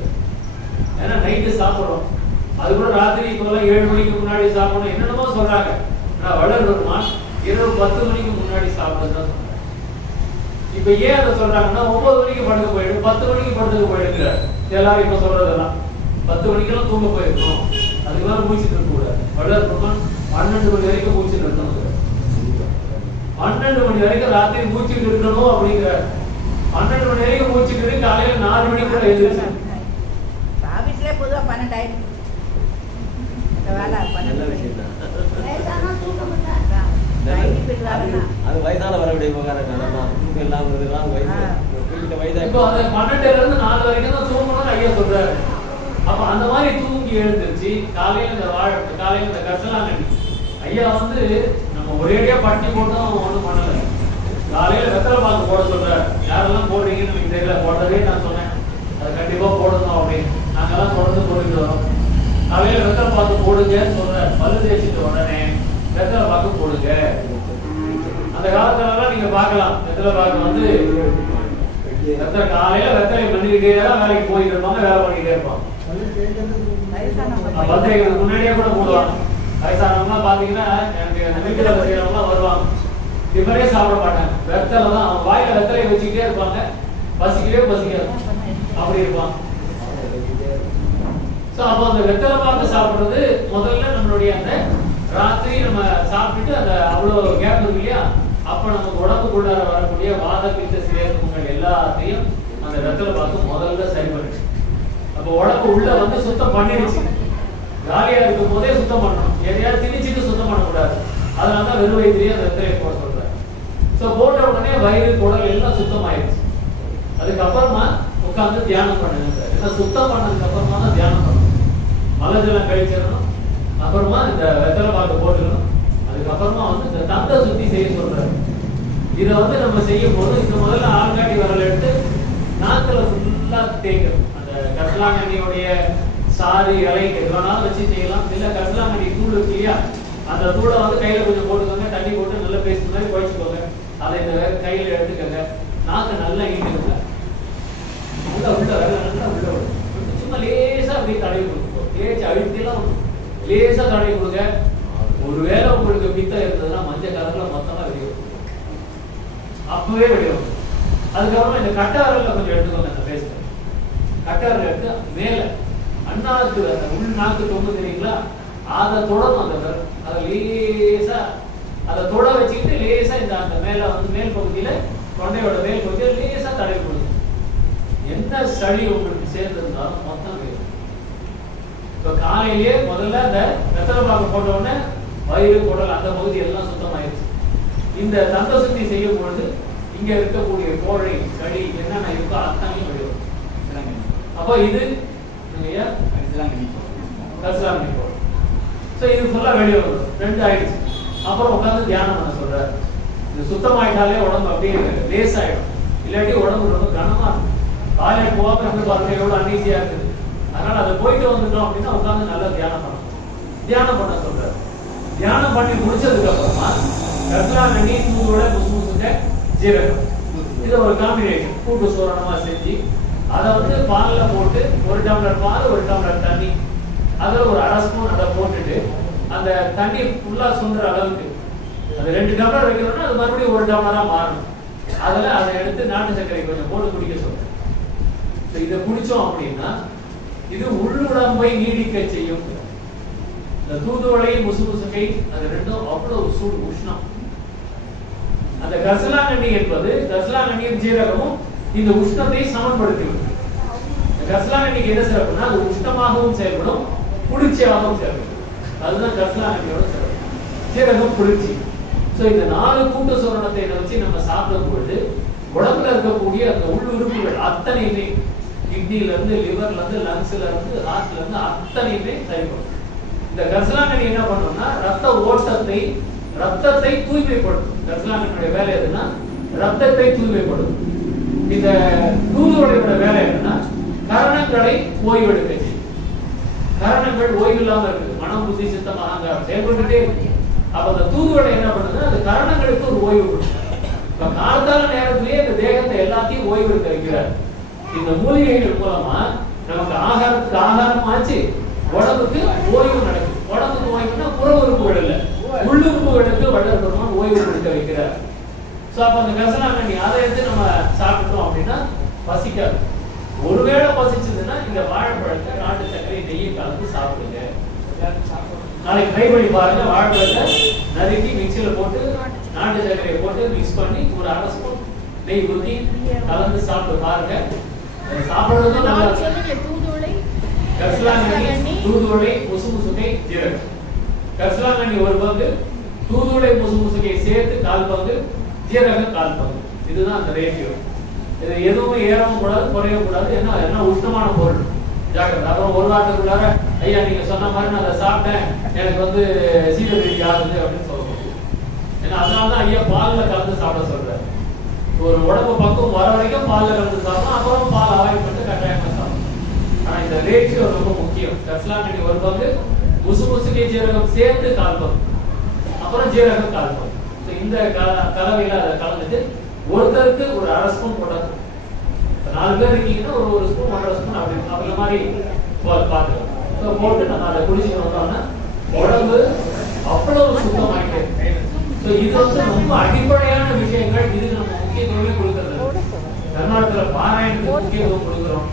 ஏன்னா நைட்டு சாப்பிடுறோம், அது கூட ராத்திரி இப்பெல்லாம் 7 மணிக்கு முன்னாடி சாப்பிடணும் என்னென்னமோ சொல்றாங்க. நான் வள்ளல் பெருமான் இரவு 10 மணிக்கு முன்னாடி சாப்பிடுறதுதான் சொல்றேன். இப்ப ஏன் அதை சொல்றாங்கன்னா 9 மணிக்கு படுக்க போயிடு, 10 மணிக்கு படுத்துக்க போயிடுக்கிறார். எல்லாரும் இப்ப சொல்றதெல்லாம் 10 மணிக்கெல்லாம் தூங்க போயிருக்கணும், அதுக்கு மேல மூச்சுட்டு இருக்க கூடாது. வள்ளல் பெருமான் 12 மணி வரைக்கும் மூச்சுட்டு இருக்கணும், 12 மணி வரைக்கும் ராத்திரி மூச்சுட்டு இருக்கணும் அப்படிங்கிறார். 12 மணி வரைக்கும் மூச்சுட்டு காலையில 4 மணிக்கு கூட எழுந்திருச்சு. ஆபீஸ்ல பொதுவா 12 ஆயிடும். அது வயதான வரக்கூடிய தூக்கம் இல்லாம இப்போ அந்த 12ல இருந்து 4 வரைக்கும் தான் தூங்கணும்னு ஐயா சொல்றாரு. அப்ப அந்த மாதிரி தூங்கி எழுந்திருச்சு காலையில இந்த காலையில இந்த கசலாங்கண்ணி ஐயா வந்து நம்ம ஒரேடியா பட்டி போட்டோம் ஒண்ணும் பண்ணல. காலையில வெத்தலை பாக்கு போட சொல்றாரு. யாரெல்லாம் போடுறீங்கன்னு எனக்கு தெரியல, போடுறதே நான் சொன்னேன் அது கண்டிப்பா போடணும் அப்படின்னு. நாங்கெல்லாம் தொடர்ந்து போட்டுட்டு வரோம். காலையில வெத்தலை பாக்கு போடுங்கன்னு சொல்றாரு. பல்லு தேய்ச்சிட்டு உடனே வெத்தலை பாக்கு போடுங்க. அந்த காலத்துல எல்லாம் நீங்க பாக்கலாம், வெத்தலை பாக்கு வந்து காலையில வெத்தலை பண்ணிக்கிட்டே தான் வேலைக்கு போயிட்டு இருப்பாங்க, வேலை பண்ணிக்கிட்டே இருப்பாங்க. பத்திரிகைக்கு முன்னாடியே கூட போடுவாங்க. வயசானவங்க பாத்தீங்கன்னா எனக்கு வீட்டுல செய்யறவங்க வருவாங்க, டிஃபனே சாப்பிட மாட்டாங்க, வெத்தலை தான் அவங்க வாயில வெத்தலையை வச்சுக்கிட்டே இருப்பாங்க, பசிக்கவே பசிக்காது அப்படி இருப்பாங்க. அப்போ அந்த வெத்தலை பார்த்து சாப்பிடுறது முதல்ல நம்மளுடைய அந்த ராத்திரி நம்ம சாப்பிட்டுட்டு அந்த அவ்வளவு கேப் இருக்கு இல்லையா, அப்ப நமக்கு உடம்புக்குள்ளார வரக்கூடிய வாத பித்த சிலேத்துவங்கள் எல்லாத்தையும் அந்த வெத்தலை பார்த்து முதல்ல சரி பண்ணிடுச்சு. அப்ப உடம்பு உள்ள வந்து சுத்தம் பண்ணிடுச்சு. காலியா இருக்கும் போதே சுத்தம் பண்ணணும், எதையாவது திணிச்சுட்டு சுத்தம் பண்ணக்கூடாது. அதனாலதான் வெறும் வயிற்றுலயே அந்த வெத்தலையை போட சொல்றாரு. போட்ட உடனே வயிறு குடல் எல்லாம் சுத்தம் ஆயிடுச்சு. அதுக்கப்புறமா உட்கார்ந்து தியானம் பண்ணுங்க. ஏன்னா சுத்தம் பண்ணதுக்கு அப்புறமா தான் தியானம் பண்ணணும். மலஜலம் கழிச்சிடணும், அப்புறமா இந்த வெத்தலை பாக்கு போட்டுக்கணும், அதுக்கப்புறமா வந்து இந்த தந்தை சுத்தி செய்ய சொல்றாரு. இதை வந்து நம்ம செய்யும் போது இந்த முதல்ல ஆள்காட்டி வரல எடுத்து நாக்கில ஃபுல்லா தேய்க்கணும். அந்த கசலாங்கண்ணியோடைய சாறு இலை எதுனாலும் வச்சு செய்யலாம். இல்ல கசலாங்கண்ணி தூள் இருக்கு இல்லையா, அந்த தூளை வந்து கையில கொஞ்சம் போட்டுக்கோங்க, தண்ணி போட்டு நல்லா பேஸ்ட் மாதிரி குழைச்சிக்கோங்க. அதை இந்த கையில எடுத்துக்கோங்க. நாக்கு நல்லா ஈட்டுங்க, நல்லா உள்ள நல்லா உள்ள விடும். சும்மா லேசா அப்படியே தடவி கொடுக்கும், தேய்ச்சி அழுத்திலாம் லேசா தடவி கொடுங்க. ஒருவேளை உங்களுக்கு பித்தம் இருந்ததுன்னா மஞ்சள் கலர்ல மொத்தமா வெளியே அப்பவே வெளியே அதுக்கப்புறமா இந்த கட்டாரில் கொஞ்சம் எடுத்துக்கோங்க. அந்த பேஸ்ட் கட்டாரில் எடுத்து மேலே அண்ணாக்கு அந்த உள் நாக்கு தொங்கு தெரியுங்களா, அதை தொடரும். அந்த விரல் அதை லேசா அதை தொட வச்சுக்கிட்டு லேசா இந்த அந்த மேல வந்து மேல் பகுதியில தொண்டையோட மேல் பகுதியில லேசா தடவி கொடுங்க. என்ன சளி உங்களுக்கு சேர்ந்திருந்தாலும் மொத்தம் வேணும். இப்ப காலையிலேயே முதல்ல அந்த வெத்தலை பாக்கு போட்ட உடனே வயிறு குடல் அந்த பகுதி எல்லாம் சுத்தமாயிருச்சு. இந்த தந்த சுத்தி செய்யும் பொழுது இங்க இருக்கக்கூடிய கோழை சளி என்னென்ன இருக்கோ அத்தனையும் வெளிவரும். அப்போ இது கரிசலாங்கண்ணி போடும். ஸோ இது ஃபுல்லா வெளியே வரும். 2 ஆயிடுச்சு. அப்புறம் உட்காந்து தியானம் பண்ண சொல்றாரு. இது சுத்தமாயிட்டாலே உடம்பு அப்படியே லேசாயிடும். இல்லாட்டி உடம்பு ரொம்ப கனமா இருக்கும். டாய்லெட் போகாம இருந்து பாருங்க எவ்வளவு அன்ஈஸியா இருக்குது. அதனால அதை போயிட்டு வந்துட்டோம் அப்படின்னா உட்காந்து நல்லா தியானம் பண்ணணும். தியானம் பண்ண சொல்றாரு. தியானம் பண்ணி முடிச்சதுக்கு அப்புறமா கரிசலாங்கண்ணி தூதோட முசுமுசுங்க ஜீரகம் இது ஒரு காம்பினேஷன் கூட்டு சூரணமா செஞ்சு அதை வந்து பால்ல போட்டு 1 டம்ளர் பால் 1 டம்ளர் தண்ணி அதுல ஒரு 1/2 ஸ்பூன் அதை போட்டுட்டு அந்த தண்ணி ஃபுல்லா சுண்டுற அளவுக்கு அது 2 டம்ளர் வைக்கிறோம்னா அது மறுபடியும் 1 டம்ளரா மாறணும். அதுல அதை எடுத்து நாட்டு சர்க்கரை கொஞ்சம் போட்டு குடிக்க சொல்றேன். இதை குடிச்சோம் அப்படின்னா இது உள்ளுடம்பை நீடிக்க செய்யும். இந்த தூதுவளை முசுமுசுகை அது ரெண்டும் அவ்வளவு சூடு உஷ்ணம். அந்த கரிசலாங்கண்ணி என்பது கரிசலாங்கண்ணியும் ஜீரகமும் இந்த உஷ்ணத்தை சமன்படுத்திவிடும். கரிசலாங்கண்ணிக்கு என்ன சிறப்புனா அது உஷ்ணமாகவும் செயல்படும் குளிர்ச்சியாகவும் செயல்படும். அதுதான் கரிசலாங்கண்ணியோட சிறப்பு. ஜீரகம் குளிர்ச்சி. சோ இந்த 4 கூட்டு சூரணத்தை வச்சு நம்ம சாப்பிடும் பொழுது உடம்புல இருக்கக்கூடிய அந்த உள் உறுப்புகள் அத்தனையுமே கிட்னில இருந்து லிவர்ல இருந்து லங்ஸ்ல இருந்து ஹார்ட்ல இருந்து அத்தனையுமே செயல்படும். இந்த கரிசலாங்கண்ணி என்ன பண்ணும்னா ரத்தத்தை தூய்மைப்படுத்தும். கரிசலாங்கண்ணியோட வேலை எதுன்னா ரத்தத்தை தூய்மைப்படுத்தும். இந்த தூதுவளையோட வேலை என்னன்னா கரணங்களை ஓய்வெடுக்க செய்யும். கரணங்கள் ஓய்வு இல்லாம இருக்கு. மனம் புத்தி சித்தம் அகங்காரம் செயல்பட்டுட்டே இருக்கு. அப்ப அந்த தூதுவளை என்ன பண்ணுதுன்னா அது கரணங்களுக்கு ஒரு ஓய்வு கொடுக்கும். இப்ப காலத்தால நேரத்திலேயே இந்த தேகத்தை எல்லாத்தையும் ஓய்வு எடுக்க வைக்கிறார். இந்த மூலிகைகள் மூலமா நமக்கு ஆகாரத்துக்கு ஆகாரம் ஆச்சு, உடம்புக்கு ஓய்வு நடக்குது. உடம்புக்கு ஓய்வுனா புற உறுப்புகள் இல்ல உள்ளுறுப்புகளுக்கு வள்ளல் பெருமான் ஓய்வு கொடுக்க வைக்கிறார். சோ அப்ப அந்த கரிசலாங்கண்ணி அதை எடுத்து நம்ம சாப்பிட்டோம் அப்படின்னா பசிக்காது. ஒருவேளை பசிச்சதுன்னா இந்த வாழைப்பழத்தை நாட்டு சர்க்கரை நெய்யை கலந்து சாப்பிடுங்க. நாளைக்கு ட்ரை பண்ணி பாருங்க. வாழைப்பழத்தை நறுக்கி மிக்சியில போட்டு நாட்டு சர்க்கரையை போட்டு மிக்ஸ் பண்ணி ஒரு 1/2 ஸ்பூன் நெய் ஊற்றி கலந்து சாப்பிட்டு பாருங்க. சாப்பிடுறது நல்லா கரிசலாங்கண்ணி தூதுவளை முசுமுசுகை ஜீரகம். கரிசலாங்கண்ணி 1 பங்கு, தூதுவளை முசுமுசுகை சேர்த்து 1/4 பங்கு, ஜீரகம் 1/4 பங்கு. இதுதான் அந்த ரேஷியோ. இது எதுவும் ஏறவும் கூடாது குறையவும் கூடாது. என்ன உஷ்ணமான பொருள் ஜாக்கிரதை. அப்புறம் ஒரு வாரத்துக்குள்ளார ஐயா நீங்க சொன்ன மாதிரி நான் அதை சாப்பிட்டேன் எனக்கு வந்து சீரபிரிக்கி ஆகுது அப்படின்னு சொல்லணும். ஏன்னா அதனாலதான் ஐயா பால்ல கலந்து சாப்பிட சொல்றாரு. ஒரு உடம்பு பக்கம் வர வரைக்கும் பால்ல கலந்து சாப்பிடணும். அப்புறம் பால் அவாய்ட் பண்ணிட்டு கட்டாயமா சாப்பிடணும். ஆனா இந்த ரேஷியோ ரொம்ப முக்கியம். கரிசலாங்கண்ணி 1 பங்கு, முசுமுசுகை ஜீரகம் சேர்த்து 1/4 பங்கு, அப்புறம் ஜீரகம் 1/4 பங்கு. இந்த கலவையில அதை கலந்துட்டு ஒருத்தருக்கு ஒரு 1/2 ஸ்பூன் போட்டாங்க. 4 பேர் இருக்கீங்கன்னா ஒரு ஸ்பூன் 1/2 ஸ்பூன் அப்படி மாதிரி பார்த்துக்கலாம். போட்டு நம்ம அதை குடிச்சுட்டு வந்தோம்னா உடம்பு அவ்வளவு சுத்தமாயிட்டு. இது வந்து ரொம்ப அடிப்படையான விஷயங்கள். இதுக்கு நம்ம முக்கியத்துவமே கொடுக்கறது. கர்நாடகத்துல பாராயணத்துக்கு முக்கியத்துவம் கொடுக்கிறோம்,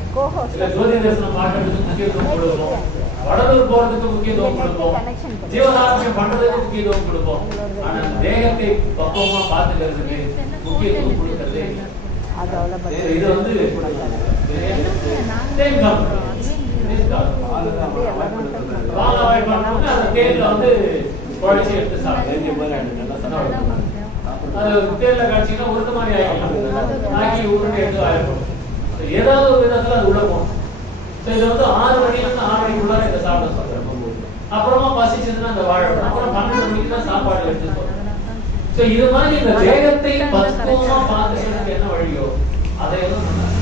இல்ல ஜோதி தரிசனம் பார்க்கறதுக்கு முக்கியத்துவம் கொடுக்கிறோம், வடலூர் போறதுக்கு முக்கியத்துவம் கொடுப்போம், ஜீவகாருண்யம் பண்றதுக்கு முக்கியத்துவம் கொடுப்போம். ஆனா தேகத்தை பக்குவமா பார்த்துக்கிறதுக்கு முக்கியத்துவம் கொடுக்கறது இது வந்து தேன்ல வந்து குழச்சி எடுத்து சாப்பிடுறது. தேன்ல காய்ச்சிங்கன்னா உருட்டு மாதிரி ஆகிக்கலாம். ஆக்கி உருட்டு எடுத்து ஆயிடும். ஏதாவது ஒரு விதத்துல அது உள்ள போகும். இது வந்து 6 மணில இருந்து 6 மணிக்குள்ளார இதை சாப்பிட சொல்றேன். அப்புறமா பசிச்சதுன்னா அந்த வாழைப்பழம், அப்புறம் 12 மணிக்கு தான் சாப்பாடு எடுத்து சொல்றேன். இது மாதிரி இந்த தேகத்தை பக்குவமா பார்த்துக்கிறதுக்கு என்ன வழியோ அதையெல்லாம் பண்ணணும்.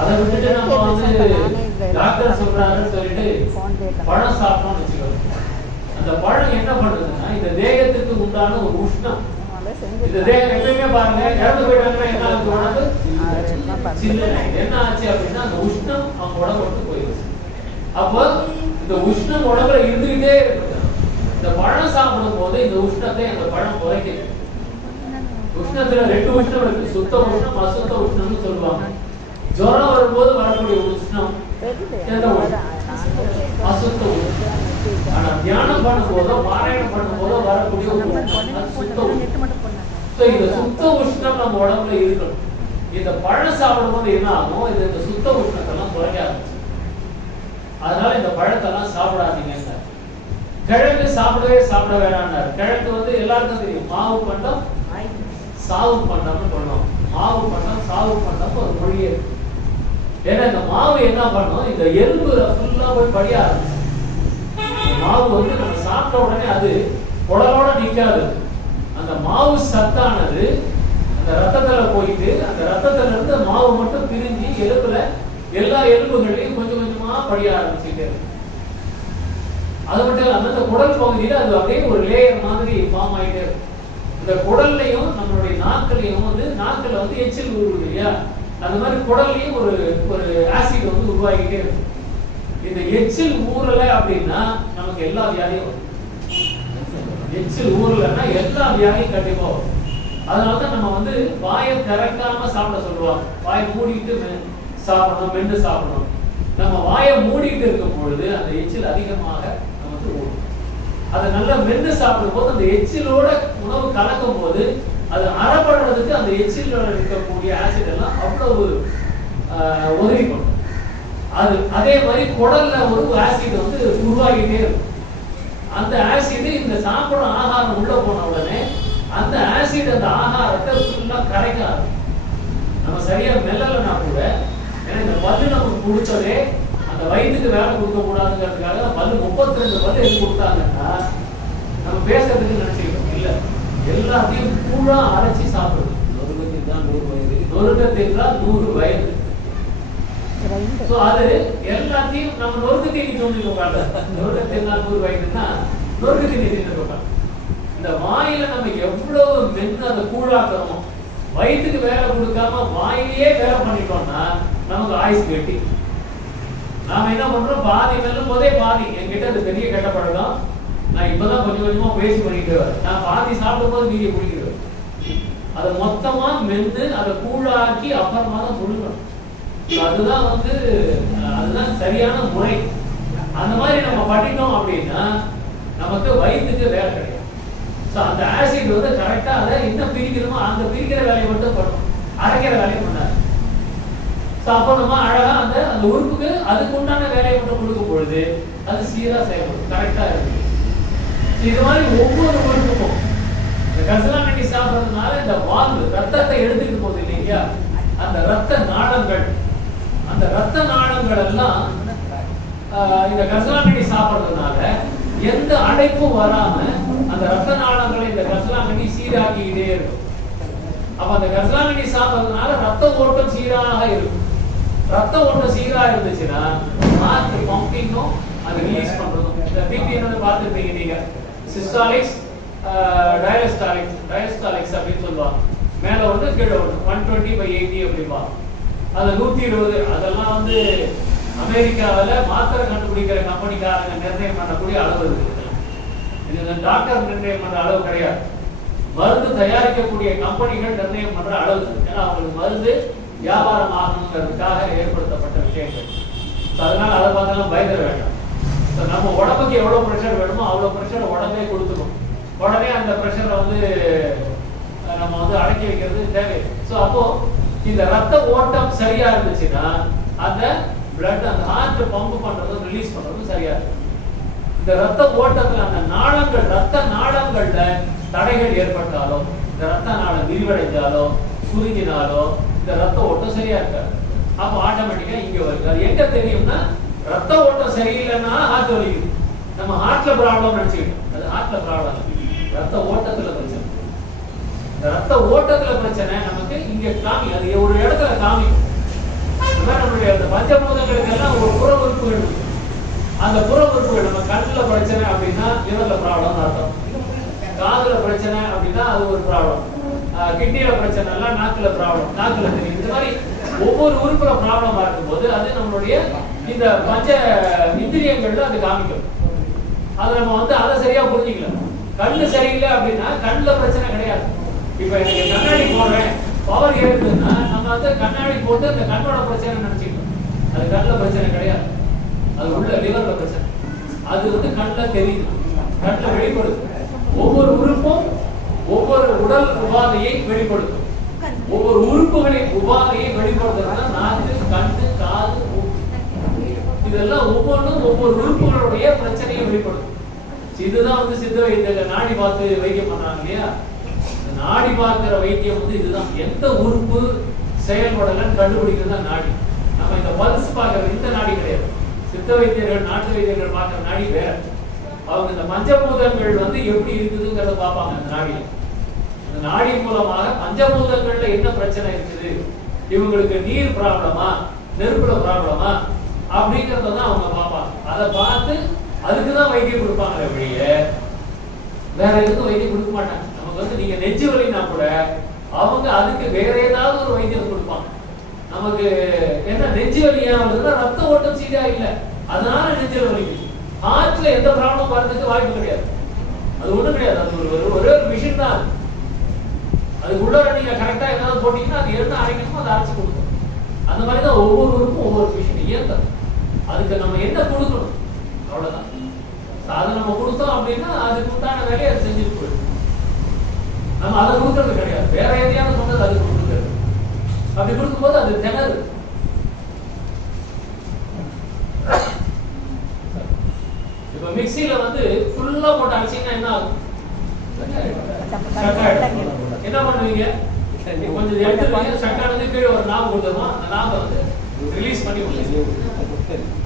அதை விட்டுட்டு நம்ம வந்து டாக்டர் சொல்றாருன்னு சொல்லிட்டு பழம் சாப்பிட்டோம்னு வச்சுக்கோங்க. அந்த பழம் என்ன பண்ணுதுன்னா இந்த தேகத்துக்கு உண்டான ஒரு உஷ்ணம். இந்த தேகம் எப்பயுமே பாருங்க இறந்து போயிட்டாங்கன்னா என்ன ஆகுது, உடம்பு என்ன ஆச்சு அப்படின்னா அந்த உஷ்ணம் அவங்க உடம்பு விட்டு போயிடுச்சு. அப்போ இந்த உஷ்ணம் உடம்புல இருந்துகிட்டே இருக்கு. இந்த பழம் சாப்பிடும் போது இந்த உஷ்ணத்தை அந்த பழம் குறைக்குது. உஷ்ணத்துல 2 உஷ்ணம் இருக்கு, சுத்த உஷ்ணம் அசுத்த உஷ்ணம்னு சொல்லுவாங்க. ஜுரம் வரும்போது வரக்கூடிய உஷ்ணம் எந்த உஷ்ணம்? அசுத்த உஷ்ணம். ஆனா தியானம் பண்ணும்போதோ பாராயணம் பண்ணும்போதோ வரக்கூடிய சுத்த உஷ்ணம். இந்த சுத்த உஷ்ணம் நம்ம உடம்புல இருக்கணும். இந்த பழம் சாப்பிடும்போது என்ன ஆகும்? இது இந்த சுத்த உஷ்ணத்தெல்லாம் குறைய ஆரம்பிச்சு. அதனால இந்த பழத்தெல்லாம் சாப்பிடாதீங்க. கிழங்கு சாப்பிட வேணாம்னாரு. கிழங்கு எல்லாருக்கும் தெரியும், மாவு பண்டம் சாவு பண்டம்னு சொல்லுவோம். மாவு பண்டம் சாவு பண்டம் ஒரு மொழியே இருக்கு. ஏன்னா இந்த மாவு என்ன பண்ணும்? இந்த எலும்பு ஃபுல்லா போய் படிய ஆரம்பிச்சு. மாவு நம்ம சாப்பிட்ட உடனே அது உடலோட நிக்காது. அந்த மாவு சத்தானது அந்த ரத்தத்துல போயிட்டு அந்த ரத்தத்துல இருந்து மாவு மட்டும் பிரிஞ்சு எலும்புல எல்லா எலும்புகளையும் கொஞ்சம் கொஞ்சமா படிய ஆரம்பிச்சுட்டு இருக்கு. அது மட்டும் இல்லாம அந்த குடல் பகுதியில அது அப்படியே ஒரு லேயர் மாதிரி ஃபார்ம் ஆயிட்டே இருக்கு. இந்த குடல்லையும் நம்மளுடைய நாக்களையும் நாக்குல எச்சில் ஊறுது இல்லையா, அந்த மாதிரி குடல்லையும் ஒரு ஆசிட் உருவாகிட்டே இருக்கு. இந்த எச்சில் ஊறல அப்படின்னா நமக்கு எல்லா வியாதியும் வரும். எச்சில் ஊறலன்னா எல்லா வியாதியும் கண்டிப்பா வரும். அதனாலதான் நம்ம வாயை திறக்காம சாப்பிட சொல்லுவாங்க. வாயை மூடிட்டு சாப்பிடணும், மென்று சாப்பிடணும். நம்ம வாயை மூடிட்டு இருக்கும் பொழுது அந்த எச்சில் அதிகமாக நமக்கு ஓடும். அதை நல்லா மென்று சாப்பிடும் போது அந்த எச்சிலோட உணவு கலக்கும் போது அது அறப்படுறதுக்கு அந்த எச்சிலோட இருக்கக்கூடிய ஆசிட் எல்லாம் அவ்வளவு உதவி பண்ணும். அது அதே மாதிரி குடல்ல ஒரு ஆசிட் உருவாகிட்டே இருக்கும். அந்த ஆசிட் இந்த சாப்பிடும் ஆகாரம் உள்ள போன உடனே அந்த ஆசிட் அந்த ஆகாரத்தை ஃபுல்லா கரைக்காது. நம்ம சரியா மெல்லலைன்னா கூட, ஏன்னா இந்த பல்லு நமக்கு கொடுத்ததே அந்த வயிற்றுக்கு வேலை கொடுக்க கூடாதுங்கிறதுக்காக பல்லு 32 பல்லு எது கொடுத்தாங்கன்னா நம்ம பேசுறதுக்கு நினைச்சுக்கிட்டோம். இல்ல, எல்லாத்தையும் கூழா அரைச்சி சாப்பிடுது. நொறுக்கத்தில் தான் 100 வயது, நொறுக்கத்தில் தான் 100 வயது. அது எல்லாத்தையும் நம்ம நொறுக்கு தீனி தோண்டிருக்கோம். நொறுக்கத்தில் தான் 100 வயதுன்னா நொறுக்கு தீனி தீர்ந்துருக்கோம். இந்த வாயில நம்ம எவ்வளவு மென்று அதை கூழாக்குறோமோ, வயிற்றுக்கு வேலை கொடுக்காம வாயிலேயே வேலை பண்ணிட்டோம்னா நமக்கு ஆயுசு கட்டி. நாம என்ன பண்றோம்? பாதி மெல்லும் போதே பாதி. என்கிட்ட அது பெரிய கெட்ட பழக்கம். நான் இப்பதான் கொஞ்சம் கொஞ்சமா பேசி பண்ணிட்டு வரேன். நான் பாதி சாப்பிடும் போது மீதியை குடிக்கிறேன். அதை மொத்தமா மென்று அதை கூழாக்கி அப்புறமா தான் முழுங்கணும். அதுதான் அதுதான் சரியான முறை. அந்த மாதிரி நம்ம பண்ணிட்டோம் அப்படின்னா நமக்கு வயிற்றுக்கு வேலை கிடையாது. அந்த ஆசிட் கரெக்டா அதை என்ன பிரிக்கணுமோ அந்த பிரிக்கிற வேலையை மட்டும் பண்ணும், அரைக்கிற வேலையை பண்ணாது. அப்போ நம்ம அழகா அந்த உறுப்புக்கு அதுக்கு உண்டான வேலையை மட்டும் கொடுக்கும் பொழுது அது சீரா செயல்படும், கரெக்டா இருக்கு. இது மாதிரி ஒவ்வொரு உறுப்புக்கும் இந்த கசலாங்கண்ணி சாப்பிடுறதுனால இந்த வால்வு ரத்தத்தை எடுத்துட்டு போகுது இல்லையா, அந்த ரத்த நாளங்கள், அந்த ரத்த நாளங்கள் எல்லாம் இந்த கசலாங்கண்ணி சாப்பிடுறதுனால எந்த அடைப்பும் வராம அந்த ரத்த நாளங்களை இந்த கசலாங்கண்ணி சீராக்கிக்கிட்டே இருக்கும். அப்ப அந்த கசலாங்கண்ணி சாப்பிடுறதுனால ரத்த ஓட்டம் சீராக இருக்கும். ரத்த ஓட்டம் சீரா இருந்துச்சுன்னா ஹார்ட் பம்பிங்கும் அது ரிலீஸ் பண்றதும். இந்த பிபி பார்த்துருப்பீங்க நீங்க, சிஸ்டாலிக்ஸ் டயஸ்டாலிக்ஸ் அப்படின்னு சொல்லுவாங்க. மேல கீழே 120/80 அப்படிப்பா. அது 120. அதெல்லாம் அமெரிக்காவில் மாத்திரை கண்டுபிடிக்கிற கம்பெனிக்காரங்க நிர்ணயம் பண்ணக்கூடிய அளவு இருக்கு. இது டாக்டர் நிர்ணயம் பண்ற அளவு கிடையாது. மருந்து தயாரிக்கக்கூடிய கம்பெனிகள் நிர்ணயம் பண்ற அளவு. ஏன்னா அவங்களுக்கு மருந்து வியாபாரம் ஆகணுங்கிறதுக்காக ஏற்படுத்தப்பட்ட விஷயங்கள். அதனால அதை பார்த்தெல்லாம் பயந்துட வேண்டாம். நம்ம உடம்புக்கு எவ்வளவு ப்ரெஷர் வேணுமோ அவ்வளவு ப்ரெஷர் உடம்பே கொடுத்துக்கும். உடனே அந்த ப்ரெஷரை நம்ம அடக்கி வைக்கிறது தேவை. அப்போ இந்த ரத்த ஓட்டம் சரியா இருந்துச்சுன்னா அந்த பிளட், அந்த ஹார்ட் பம்ப் பண்றதும் ரிலீஸ் பண்றதும் சரியா இருக்கும். இந்த ரத்த ஓட்டத்துல அந்த நாளங்கள், ரத்த நாளங்கள்ல தடைகள் ஏற்பட்டாலோ, இந்த ரத்த நாளம் விரிவடைஞ்சாலோ சுருங்கினாலோ இந்த ரத்த ஓட்டம் சரியா இருக்காது. அப்போ ஆட்டோமேட்டிக்கா இங்க வருது. அது எங்க தெரியும்னா, ரத்த ஓட்டம் சரியில்லைன்னா ஹார்ட் வலிக்குது. நம்ம ஹார்ட்ல ப்ராப்ளம் நினைச்சுக்கிட்டோம். அது ஹார்ட்ல ப்ராப்ளம், ரத்த ஓட்டத்துல பிரச்சனை. இந்த ரத்த ஓட்டத்துல பிரச்சனை நமக்கு இங்க காமி, அது ஒரு இடத்துல காமிக்கும். நம்மளுடைய அந்த பஞ்சபூதங்களுக்கு எல்லாம் ஒரு புற உறுப்புகள் இருக்கு. அந்த புற உறுப்புகள், நம்ம கண்ணுல பிரச்சனை அப்படின்னா லிவர்ல ப்ராப்ளம் அர்த்தம். காதுல பிரச்சனை அப்படின்னா அது ஒரு ப்ராப்ளம். கிட்னில பிரச்சனை எல்லாம் நாக்குல ப்ராப்ளம், நாக்குல தெரியும். இந்த மாதிரி ஒவ்வொரு உறுப்புல ப்ராப்ளமா இருக்கும்போது அது நம்மளுடைய இந்த பஞ்ச இந்திரியங்கள்ல அது காமிக்கும். அது நம்ம அதை சரியா புரிஞ்சுக்கலாம். கண்ணு சரியில்லை அப்படின்னா கண்ணுல பிரச்சனை கிடையாது. இப்ப எனக்கு கண்ணாடி போடுறேன், பவர் ஏறுதுன்னா நம்ம வந்து கண்ணாடி போட்டு அந்த கண்ணோட பிரச்சனை நினைச்சுக்கணும். அது கண்ணுல பிரச்சனை கிடையாது, அது உள்ள லிவர்ல பிரச்சனை. அது வந்து கண்ணுல தெரியுது, கண்ணுல வெளிப்படுது. ஒவ்வொரு உறுப்பும் ஒவ்வொரு உடல் உபாதையை வெளிப்படுத்தும். ஒவ்வொரு உறுப்புகளின் உபாதையை வெளிப்படுத்துறதுனா நாக்கு, கண்ணு, காது, மூக்கு, இதெல்லாம் ஒவ்வொன்றும் ஒவ்வொரு உறுப்புகளுடைய பிரச்சனையை வெளிப்படுத்தும். இதுதான் வந்து சித்த வைத்தியத்துல நாடி பார்த்து வைத்தியம் பண்றாங்க இல்லையா? நாடி பார்க்கிற வைத்தியம் வந்து இதுதான். எந்த உறுப்பு செயல்படலன்னு கண்டுபிடிக்கிறது தான் நாடி. நம்ம இந்த பல்ஸ் பார்க்கறது இந்த நாடி கிடையாது. சித்த வைத்தியர்கள், நாட்டு வைத்தியர்கள் பார்க்கிற நாடி வேற. அவங்க இந்த பஞ்சபூதங்கள் வந்து எப்படி இருக்குதுங்கிறத பார்ப்பாங்க அந்த நாடியில. இந்த நாடி மூலமாக பஞ்சபூதங்கள்ல என்ன பிரச்சனை இருக்குது, இவங்களுக்கு நீர் ப்ராப்ளமா, நெருப்புல ப்ராப்ளமா அப்படிங்கறத தான் அவங்க பார்ப்பாங்க. அதை பார்த்து அதுக்குதான் வைத்தியம் கொடுப்பாங்க. வெளியே வேற எதுக்கும் வைத்தியம் கொடுக்க மாட்டாங்க. நமக்கு வந்து நீங்க நெஞ்சு வலினா கூட அவங்க அதுக்கு வேற ஏதாவது ஒரு வைத்தியம் கொடுப்பாங்க. நமக்கு என்ன நெஞ்சு வலியா வருதுன்னா ரத்த ஓட்டம் சீரா இல்ல, அதனால நெஞ்சு வலிக்குது. ஹார்ட்ல எந்த ப்ராப்ளம் வரதுக்கு வாய்ப்பு கிடையாது. அது ஒண்ணும் கிடையாது. அது ஒரே ஒரு மிஷின் தான். அதுக்குள்ள நீங்க கரெக்டா ஏதாவது போட்டீங்கன்னா அது என்ன அரைக்கணுமோ அதை அரைச்சு கொடுக்கும். அந்த மாதிரி தான் ஒவ்வொரு ஊருக்கும் ஒவ்வொரு மிஷின் இயக்கம். அதுக்கு நம்ம என்ன கொடுக்கணும் அவ்வளவுதான். அதை நம்ம கொடுத்தோம் அப்படின்னா அதுக்கு உண்டான வேலையை அது செஞ்சுட்டு போயிடும். நம்ம அதை கொடுக்கறது கிடையாது, வேற எதையாவது சொன்னது அது கொடுக்குறது. அப்படி கொடுக்கும்போது அது திணறு. இப்ப மிக்சியில வந்து ஃபுல்லா போட்டு அரைச்சீங்கன்னா என்ன ஆகும்? என்ன பண்ணுவீங்க? கொஞ்சம் எடுத்துருவீங்க, சட்டானது கீழே ஒரு நாம கொடுத்துருவோம். அந்த நாம வந்து ரிலீஸ் பண்ணி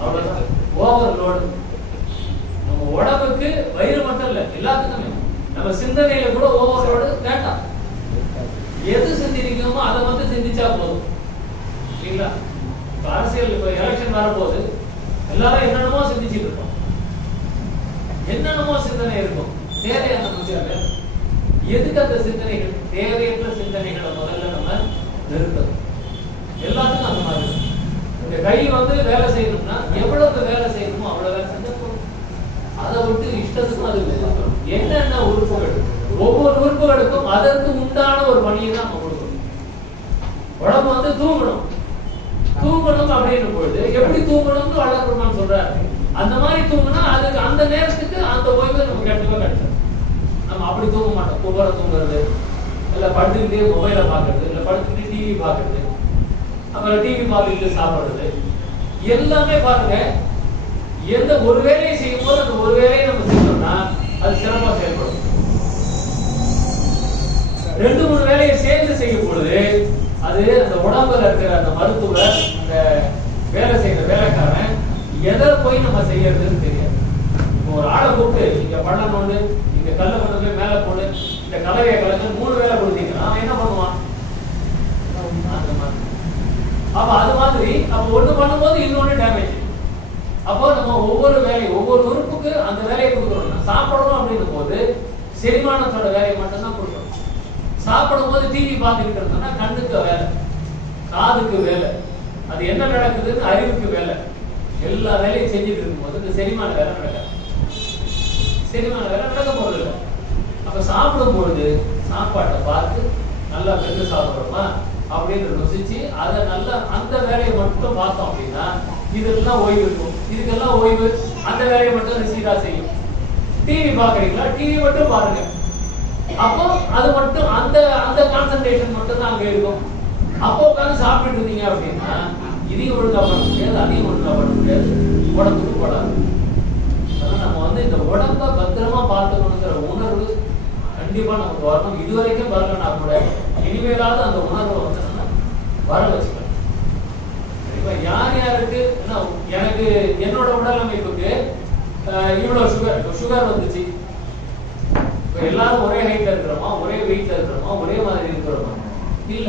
அவ்வளவுதான். ஓவர் லோடு நம்ம உடம்புக்கு, வயிறு மட்டும் இல்ல எல்லாத்துக்குமே. நம்ம சிந்தனையில கூட ஓவர் லோடு வேண்டாம். எது சிந்திக்கிறோமோ அதை வந்து சிந்திச்சா போதும் இல்லைங்களா? இப்ப அரசியல், இப்ப எலெக்ஷன் வரப்போது எல்லாரும் என்னென்னமோ சிந்திச்சுட்டு இருப்போம், என்னென்னமோ சிந்தனை இருக்கும். தேவையான விஷயம் எதுக்கு அந்த சிந்தனைகள்? தேவையற்ற சிந்தனைகளை முதல்ல நம்ம நிறுத்தணும். எல்லாத்துக்கும் அந்த மாதிரி இந்த கை வந்து வேலை செய்யணும்னா எவ்வளவு வேலை செய்யணுமோ அவ்வளவு வேலை செஞ்சா போதும். அதை விட்டு இஷ்டத்துக்கும் அது என்னென்ன உறுப்புகள், ஒவ்வொரு உறுப்புகளுக்கும் அதற்கு உண்டான ஒரு பணியை தான் நம்ம கொடுக்கணும். உடம்பு வந்து தூங்கணும், தூங்கணும் அப்படின்னு பொழுது எப்படி தூங்கணும்னு வளர்க்கணும்னு சொல்றாரு. அந்த மாதிரி தூங்கினா அதுக்கு அந்த நேரத்துக்கு அந்த ஓய்வு நமக்கு கண்டிப்பா கிடைச்சது. நம்ம அப்படி தூங்க மாட்டோம். கும்பர தூங்குறது, இல்ல படுத்துக்கிட்டே மொபைலை பாக்குறது, இல்ல படுத்துக்கிட்டு டிவி பாக்குறது, அப்புறம் டிவி பார்த்துக்கிட்டு சாப்பிடுறது, எல்லாமே பாருங்க. எந்த ஒரு வேலையை செய்யும் போது அந்த ஒரு வேலையை நம்ம செஞ்சோம்னா அது சிறப்பா செயல்படும். 2-3 வேலையை சேர்ந்து செய்யும் பொழுது அது அந்த உடம்புல இருக்கிற அந்த மருத்துவர், அந்த வேலை செய்யற வேலைக்காரன் எதை போய் நம்ம செய்யறதுன்னு தெரியாது. ஒரு ஆளை கூப்பிட்டு இங்க பள்ளம் கொண்டு, இங்க கல்ல கொண்டு போய் மேல போடு, இந்த கலவையை கலந்து 3 வேலை கொடுத்தீங்கன்னா அவன் என்ன பண்ணுவான்? அந்த மாதிரி. அப்ப அது மாதிரி அப்ப ஒண்ணு பண்ணும்போது இன்னொன்னு டேமேஜ். அப்போ நம்ம ஒவ்வொரு வேலையும், ஒவ்வொரு உறுப்புக்கு அந்த வேலையை கொடுக்கணும். சாப்பிடணும் அப்படின்னும் போது செரிமானத்தோட வேலையை மட்டும்தான் கொடுக்கணும். சாப்பிடும் போது டிவி பார்த்துக்கிட்டு இருந்தோம்னா கண்ணுக்கு வேலை, காதுக்கு வேலை, அது என்ன நடக்குதுன்னு அறிவுக்கு வேலை. எல்லா வேலையும் செஞ்சுட்டு இருக்கும்போது இந்த செரிமான வேலை நடக்காது. செரிமான வேலை நடக்க போறது இல்லை. அப்ப சாப்பிடும் பொழுது சாப்பாட்டை பார்த்து நல்லா பெருந்து சாப்பிடுறோமா அப்படின்னு ருசிச்சு அதை நல்லா அந்த வேலையை மட்டும் பார்த்தோம் அப்படின்னா இதெல்லாம் ஓய்வு இருக்கும். இதுக்கெல்லாம் ஓய்வு அந்த வேலையை மட்டும் ரிசீவா செய்யும். டிவி பாக்குறீங்களா, டிவி மட்டும் பாருங்க. அப்போ அது மட்டும் அந்த அந்த கான்சென்ட்ரேஷன் மட்டும் தான் அங்க இருக்கும். அப்போ உட்காந்து சாப்பிட்டு இருந்தீங்க அப்படின்னா இதையும் ஒழுங்கா பண்ண முடியாது, அதையும் ஒழுங்கா பண்ண முடியாது, உடம்புக்கு போடாது. அதனால நம்ம வந்து இந்த உடம்ப பத்திரமா பார்த்துக்கணுங்கிற உணர்வு கண்டிப்பா நமக்கு வரணும். இதுவரைக்கும் வரலன்னா கூட இனிமேலாவது அந்த உணர்வை வந்து நம்ம வர வச்சுக்கலாம். இப்ப யார் யாருக்கு எனக்கு என்னோட உடல் அமைப்புக்கு இவ்வளவு சுகர் வந்துச்சு, இப்ப எல்லாரும் ஒரே ஹைட்ல இருக்கிறோமா, ஒரே வெயிட்ல இருக்கிறோமா, ஒரே மாதிரி இருக்கிறோமா? இல்ல.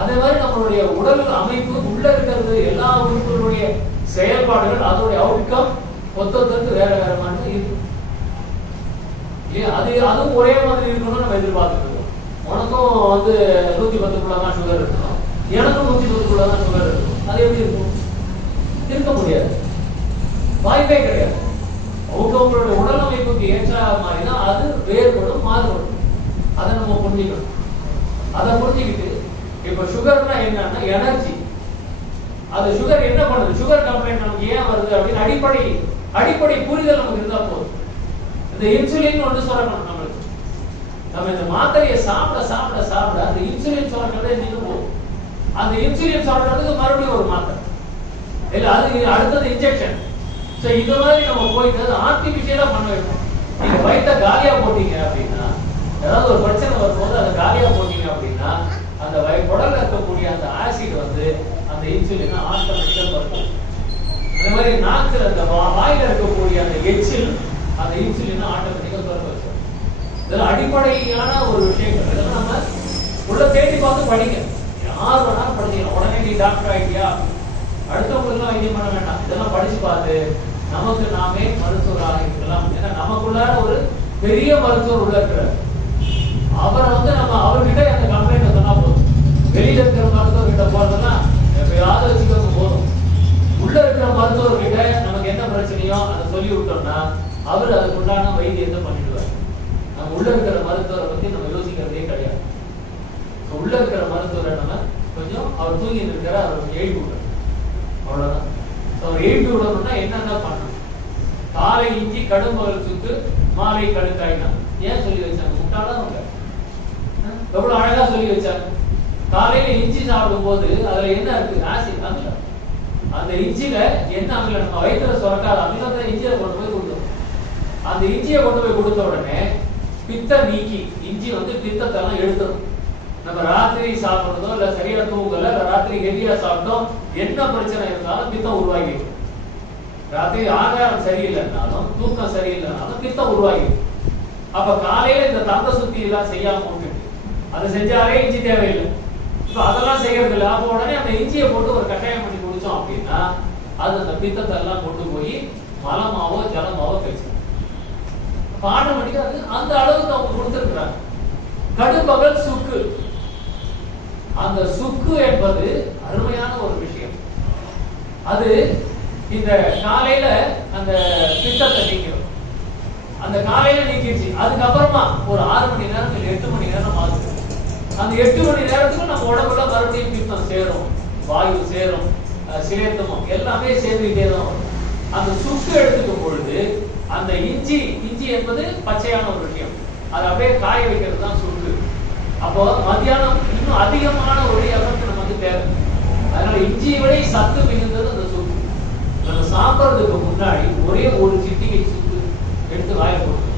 அதே மாதிரி நம்மளுடைய உடல் அமைப்பு உள்ள இருக்கிறது எல்லா உறுப்புகளுடைய செயல்பாடுகள் அதோடைய அவுட்கம் மொத்தத்திற்கு வேற வேற மாதிரி இருக்கு. அது அதுவும் ஒரே மாதிரி இருக்கணும்னு நம்ம எதிர்பார்த்துட்டு இருக்கோம். உனக்கும் வந்து 110 தான் சுகர் இருக்கணும், எனக்கும் 110 தான் சுகர் இருக்கணும். அது எப்படி இருக்கும்? இருக்க முடியாது, வாய்ப்பே கிடையாது. அவங்களுடைய உடல் அமைப்புக்கு ஏற்ற மாதிரி தான் அது வேறுபடும், மாறுபடும். அதை நம்ம புரிஞ்சுக்கணும். அதை புரிஞ்சுக்கிட்டு இப்ப சுகர்னா என்னன்னா எனர்ஜி. அது சுகர் என்ன பண்ணுது, சுகர் கம்ப்ளைண்ட் நமக்கு ஏன் வருது அப்படின்னு அடிப்படை புரிதல் நமக்கு இருந்தா போதும். இந்த இன்சுலின் ஒன்று சொல்லணும் நம்மளுக்கு. நம்ம இந்த மாத்திரையை சாப்பிட சாப்பிட சாப்பிட அந்த இன்சுலின் சுரக்கிறதே நின்று போகும். அந்த இன்சுலின் சுரக்கிறதுக்கு மறுபடியும் ஒரு மாத்திரை இல்ல, அது அடுத்தது இன்ஜெக்ஷன். சோ இந்த மாதிரி நம்ம போயிட்டு ஆர்டிபிஷியலா பண்ண வைப்போம். நீங்க வயிற்ற காலியா போட்டீங்க அப்படின்னா, ஏதாவது ஒரு பிரச்சனை வரும்போது அதை காலியா போட்டீங்க அப்படின்னா அந்த குடல்ல இருக்கக்கூடிய அந்த ஆசிட் வந்து அந்த இன்சுலின் ஆட்டோமேட்டிக்கா குறைக்கும். அதே மாதிரி நாக்குல அந்த வாயில இருக்கக்கூடிய அந்த எச்சில் அந்த இன்சுலின் ஆட்டோமேட்டிக்கா குறைக்க வச்சிடும். இதெல்லாம் அடிப்படையான ஒரு விஷயங்கள். இதெல்லாம் நம்ம உள்ள தேடி பார்த்து படிங்க. யார் வேணாலும் படிச்சுக்கலாம். உடனே நீ டாக்டர் ஆகிட்டியா, அடுத்தவங்களுக்குலாம் வைத்தியம் பண்ண வேண்டாம். இதெல்லாம் படிச்சு பார்த்து நமக்கு நாமே மருத்துவராக இருக்கலாம். ஏன்னா நமக்குள்ளார ஒரு பெரிய மருத்துவர் உள்ள இருக்கிறார். அவரை வந்து நம்ம அவர்கிட்ட அந்த கம்ப்ளைண்ட் சொன்னா போதும். வெளியில இருக்கிற மருத்துவர் கிட்ட போறதெல்லாம் எப்பயாவது வச்சுக்கிறது போதும். உள்ள இருக்கிற மருத்துவர் கிட்ட நமக்கு என்ன பிரச்சனையோ அதை சொல்லி விட்டோம்னா அவர் அதுக்கு உண்டான வைத்தியத்தை பண்ணிடுவார். நம்ம உள்ள இருக்கிற மருத்துவரை பத்தி நம்ம யோசிக்கிறதே கிடையாது. உள்ள இருக்கிற மருத்துவரை நம்ம கொஞ்சம் அவர் தூங்கி இருக்கிற அவர் எழுப்பி விடணும். அவ்வளவுதான். அவர் எழுப்பி விடணும்னா என்னென்ன பண்ணணும்? காலை இஞ்சி கடும்பகல் சுக்கு மாலை கடுக்காய்னா ஏன் சொல்லி வச்சாங்க? முட்டாளதான் அவங்க எவ்வளவு அழகா சொல்லி வச்சாங்க. காலையில இஞ்சி சாப்பிடும் போது அதுல என்ன இருக்கு? ஆசிட் அமிலம். அந்த இஞ்சில என்ன அமிலம்? நம்ம வயிற்றுல சுரக்காத அமிலத்தை இஞ்சியில கொண்டு போய் கொடுத்தோம். அந்த இஞ்சியை கொண்டு போய் கொடுத்த உடனே பித்த நீக்கி இஞ்சி வந்து பித்தத்தெல்லாம் எடுத்துரும். நம்ம ராத்திரி சாப்பிடுறதோ இல்ல சரியா தூங்கல இல்ல ராத்திரி ஹெவியா சாப்பிட்டோம் என்ன பிரச்சனை இருந்தாலும் பித்தம் உருவாகிடும். ராத்திரி ஆகாரம் சரியில்லைன்னாலும் தூக்கம் சரியில்லைனாலும் பித்தம் உருவாகிடும். அப்ப காலையில இந்த தந்த சுத்தி எல்லாம் செய்யாம விட்டுட்டு அதை செஞ்சாலே இஞ்சி தேவையில்லை. இப்ப அதெல்லாம் செய்யறது இல்லை. அப்ப உடனே அந்த இஞ்சியை போட்டு ஒரு கட்டாயம் பண்ணி குடிச்சோம் அப்படின்னா அது அந்த பித்தத்தை எல்லாம் கொண்டு போய் மலமாவோ ஜலமாவோ கழிச்சு ஆட்டோமேட்டிக்கா அது அந்த அளவுக்கு அவங்க கொடுத்துருக்குறாங்க. கடும்பகல் சுக்கு, அந்த சுக்கு என்பது அருமையான ஒரு விஷயம். அது இந்த காலையில அந்த பித்தத்தை நீக்கும். அந்த காலையில நீக்கிடுச்சு. அதுக்கப்புறமா ஒரு 6 மணி நேரம் இல்லை 8 மணி நேரம் ஆகுது. அந்த 8 மணி நேரத்துக்கு நம்ம உடம்புல மறுபடியும் பித்தம் சேரும், வாயு சேரும், சிலேத்தமும் எல்லாமே சேர்ந்துகிட்டே தான் வரும். அந்த சுக்கு எடுத்துக்கும் பொழுது அந்த இஞ்சி என்பது பச்சையான ஒரு விஷயம். அதை அப்படியே காய வைக்கிறது தான் சுக்கு. அப்போ மத்தியானம் இன்னும் அதிகமான ஒரு எஃபெக்ட் நமக்கு தேவை. அதனால இஞ்சியை விட சத்து மிகுந்தது அந்த சுக்கு. நம்ம சாப்பிட்றதுக்கு முன்னாடி ஒரே ஒரு சிட்டிகை சுக்கு எடுத்து வாயில போட்டு